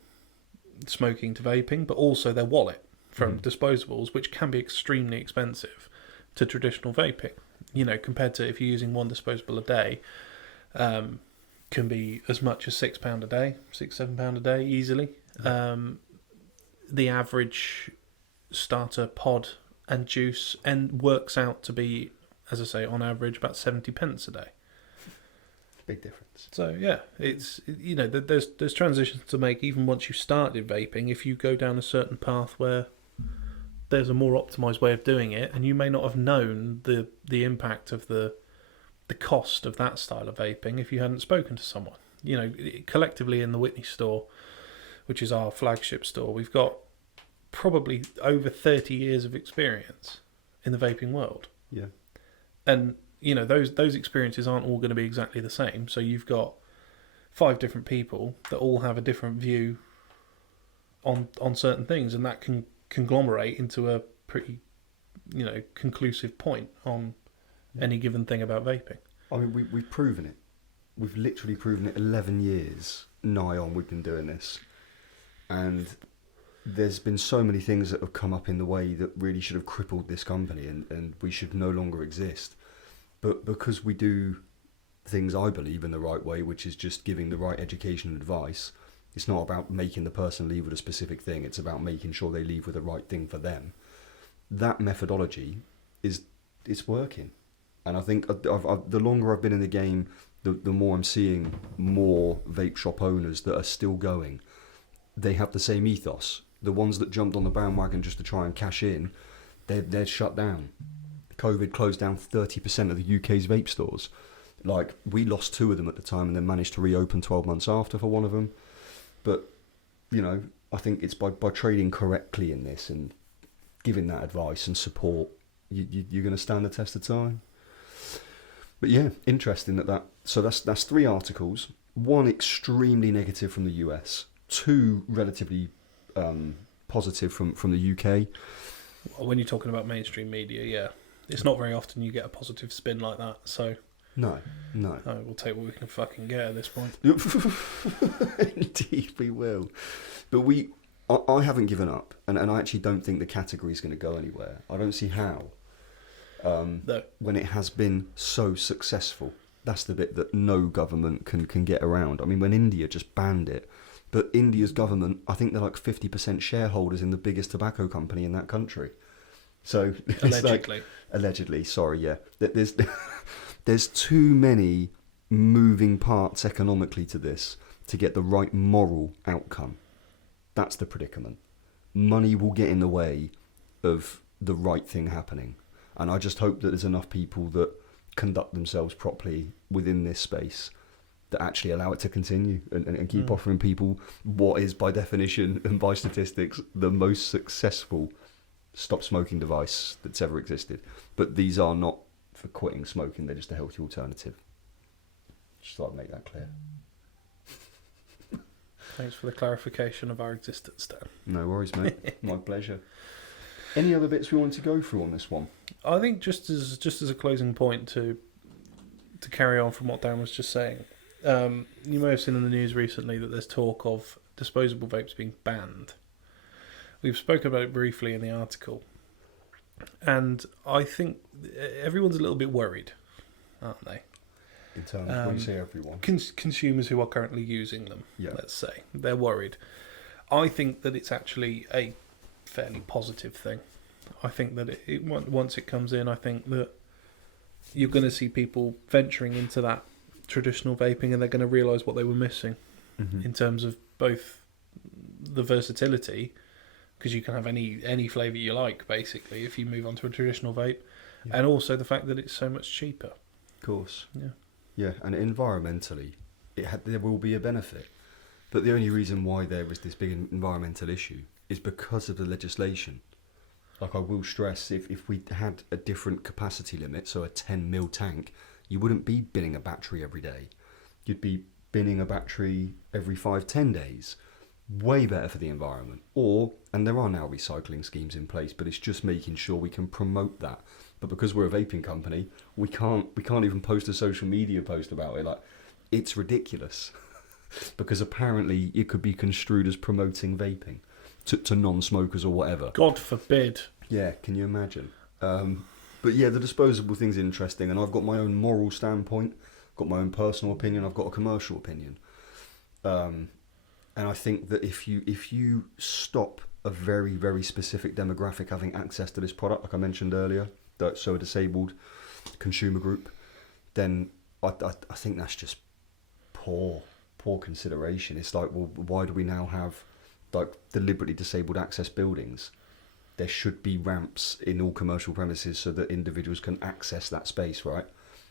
smoking to vaping, but also their wallet from disposables, which can be extremely expensive, to traditional vaping. Compared to if you're using one disposable a day, can be as much as £6 a day, £7 a day easily. The average starter pod and juice works out to be, as I say, on average about 70 pence a day. Big difference. So yeah, it's there's transitions to make even once you started vaping. If you go down a certain path where there's a more optimized way of doing it, and you may not have known the impact of the cost of that style of vaping if you hadn't spoken to someone. Collectively in the Whitney store, which is our flagship store, we've got probably over 30 years of experience in the vaping world. Yeah. And those experiences aren't all going to be exactly the same. So you've got 5 different people that all have a different view on certain things, and that can conglomerate into a pretty conclusive point on any given thing about vaping. I mean, we've proven it. We've literally proven it. 11 years nigh on we've been doing this, and there's been so many things that have come up in the way that really should have crippled this company, and we should no longer exist. But because we do things, I believe, in the right way, which is just giving the right education and advice, it's not about making the person leave with a specific thing, it's about making sure they leave with the right thing for them. That methodology it's working. And I think the longer I've been in the game, the more I'm seeing more vape shop owners that are still going. They have the same ethos. The ones that jumped on the bandwagon just to try and cash in, they're shut down. COVID closed down 30% of the UK's vape stores. Like, we lost 2 of them at the time and then managed to reopen 12 months after for one of them. But, you know, I think it's by trading correctly in this and giving that advice and support, you're going to stand the test of time. But yeah, interesting that. So that's 3 articles. 1 extremely negative from the US. 2 relatively positive from the UK. Well, when you're talking about mainstream media, yeah. It's not very often you get a positive spin like that, so... No. We'll take what we can fucking get at this point. Indeed, we will. But I haven't given up, and I actually don't think the category is going to go anywhere. I don't see how. No. When it has been so successful. That's the bit that no government can get around. I mean, when India just banned it, but India's government, I think they're like 50% shareholders in the biggest tobacco company in that country. So Allegedly. Allegedly, sorry, yeah. There's too many moving parts economically to this to get the right moral outcome. That's the predicament. Money will get in the way of the right thing happening. And I just hope that there's enough people that conduct themselves properly within this space that actually allow it to continue and keep offering people what is, by definition and by statistics, the most successful stop smoking device that's ever existed. But these are not for quitting smoking, they're just a healthy alternative. Just thought I'd make that clear. Thanks for the clarification of our existence, Dan. No worries, mate. My pleasure. Any other bits we want to go through on this one? I think just as a closing point to carry on from what Dan was just saying, you may have seen in the news recently that there's talk of disposable vapes being banned. We've spoken about it briefly in the article, and I think everyone's a little bit worried, aren't they? In terms of when you say everyone, consumers who are currently using them, yeah. Let's say, they're worried. I think that it's actually a fairly positive thing. I think that once it comes in, I think that you're going to see people venturing into that traditional vaping, and they're going to realise what they were missing in terms of both the versatility, because you can have any flavour you like, basically, if you move on to a traditional vape, and also the fact that it's so much cheaper. Of course. Yeah. Yeah, and environmentally, there will be a benefit. But the only reason why there was this big environmental issue is because of the legislation. Like, I will stress, if we had a different capacity limit, so a 10 mil tank, you wouldn't be binning a battery every day. You'd be binning a battery every 5-10 days. Way better for the environment. And there are now recycling schemes in place, but it's just making sure we can promote that. But because we're a vaping company, we can't even post a social media post about it. Like, it's ridiculous. Because apparently it could be construed as promoting vaping to non-smokers or whatever. God forbid. Yeah, can you imagine? But yeah, the disposable thing's interesting, and I've got my own moral standpoint, got my own personal opinion, I've got a commercial opinion. And I think that if you stop a very, very specific demographic having access to this product, like I mentioned earlier, so a disabled consumer group, then I think that's just poor consideration. It's like, well, why do we now have like deliberately disabled access buildings? There should be ramps in all commercial premises so that individuals can access that space, right?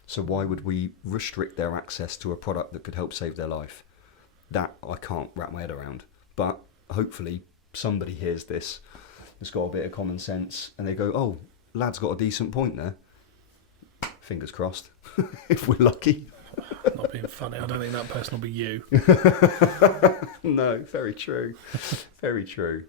So why would we restrict their access to a product that could help save their life? That I can't wrap my head around. But hopefully somebody hears this, has got a bit of common sense, and they go, oh, lad's got a decent point there. Fingers crossed, if we're lucky. Not being funny, I don't think that person will be you. No, very true. Very true.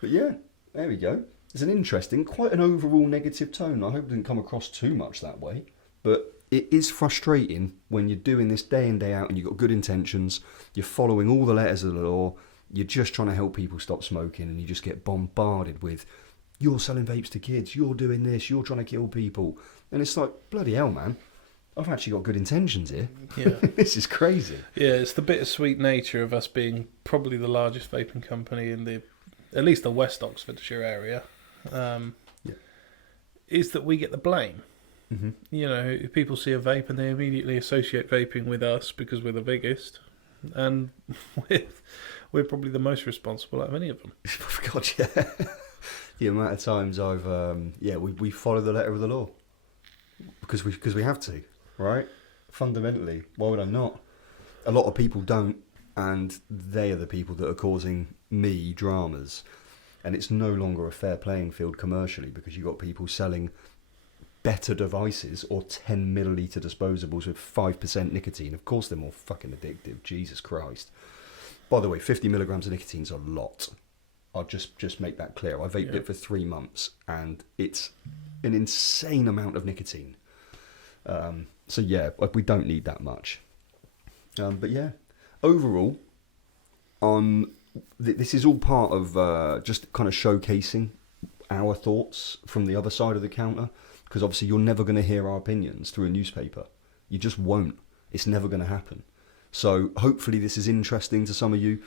But yeah, there we go. It's an interesting, quite an overall negative tone. I hope it didn't come across too much that way. But it is frustrating when you're doing this day in, day out, and you've got good intentions, you're following all the letters of the law, you're just trying to help people stop smoking, and you just get bombarded with, you're selling vapes to kids, you're doing this, you're trying to kill people. And it's like, bloody hell, man. I've actually got good intentions here. Yeah. This is crazy. Yeah, it's the bittersweet nature of us being probably the largest vaping company in at least the West Oxfordshire area, is that we get the blame. Mm-hmm. You know, if people see a vape and they immediately associate vaping with us because we're the biggest, and we're probably the most responsible out of any of them. God, yeah. The amount of times I've we follow the letter of the law because we have to, right? Fundamentally, why would I not? A lot of people don't, and they are the people that are causing me dramas, and it's no longer a fair playing field commercially because you've got people selling better devices or 10 milliliter disposables with 5% nicotine. Of course, they're more fucking addictive. Jesus Christ. By the way, 50 milligrams of nicotine's a lot. I'll just make that clear. I vaped it for 3 months, and it's an insane amount of nicotine. So yeah, we don't need that much. But yeah, overall, this is all part of just kind of showcasing our thoughts from the other side of the counter, because obviously you're never going to hear our opinions through a newspaper. You just won't. It's never going to happen. So hopefully this is interesting to some of you,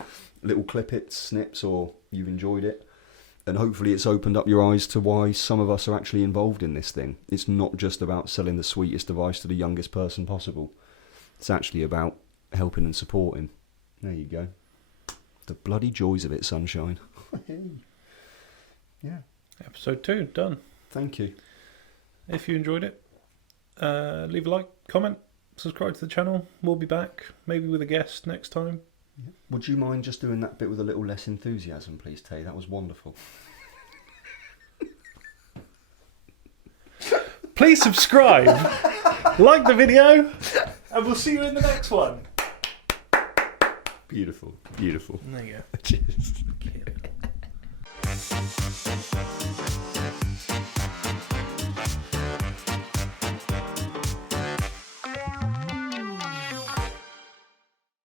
little clippets, snips, or you've enjoyed it. And hopefully it's opened up your eyes to why some of us are actually involved in this thing. It's not just about selling the sweetest device to the youngest person possible. It's actually about helping and supporting. There you go. The bloody joys of it, sunshine. Yeah. Episode 2, done. Thank you. If you enjoyed it, leave a like, comment, subscribe to the channel. We'll be back, maybe with a guest next time. Would you mind just doing that bit with a little less enthusiasm, please, Tay? That was wonderful. Please subscribe, like the video, and we'll see you in the next one. Beautiful, beautiful. There you go. Cheers. Okay.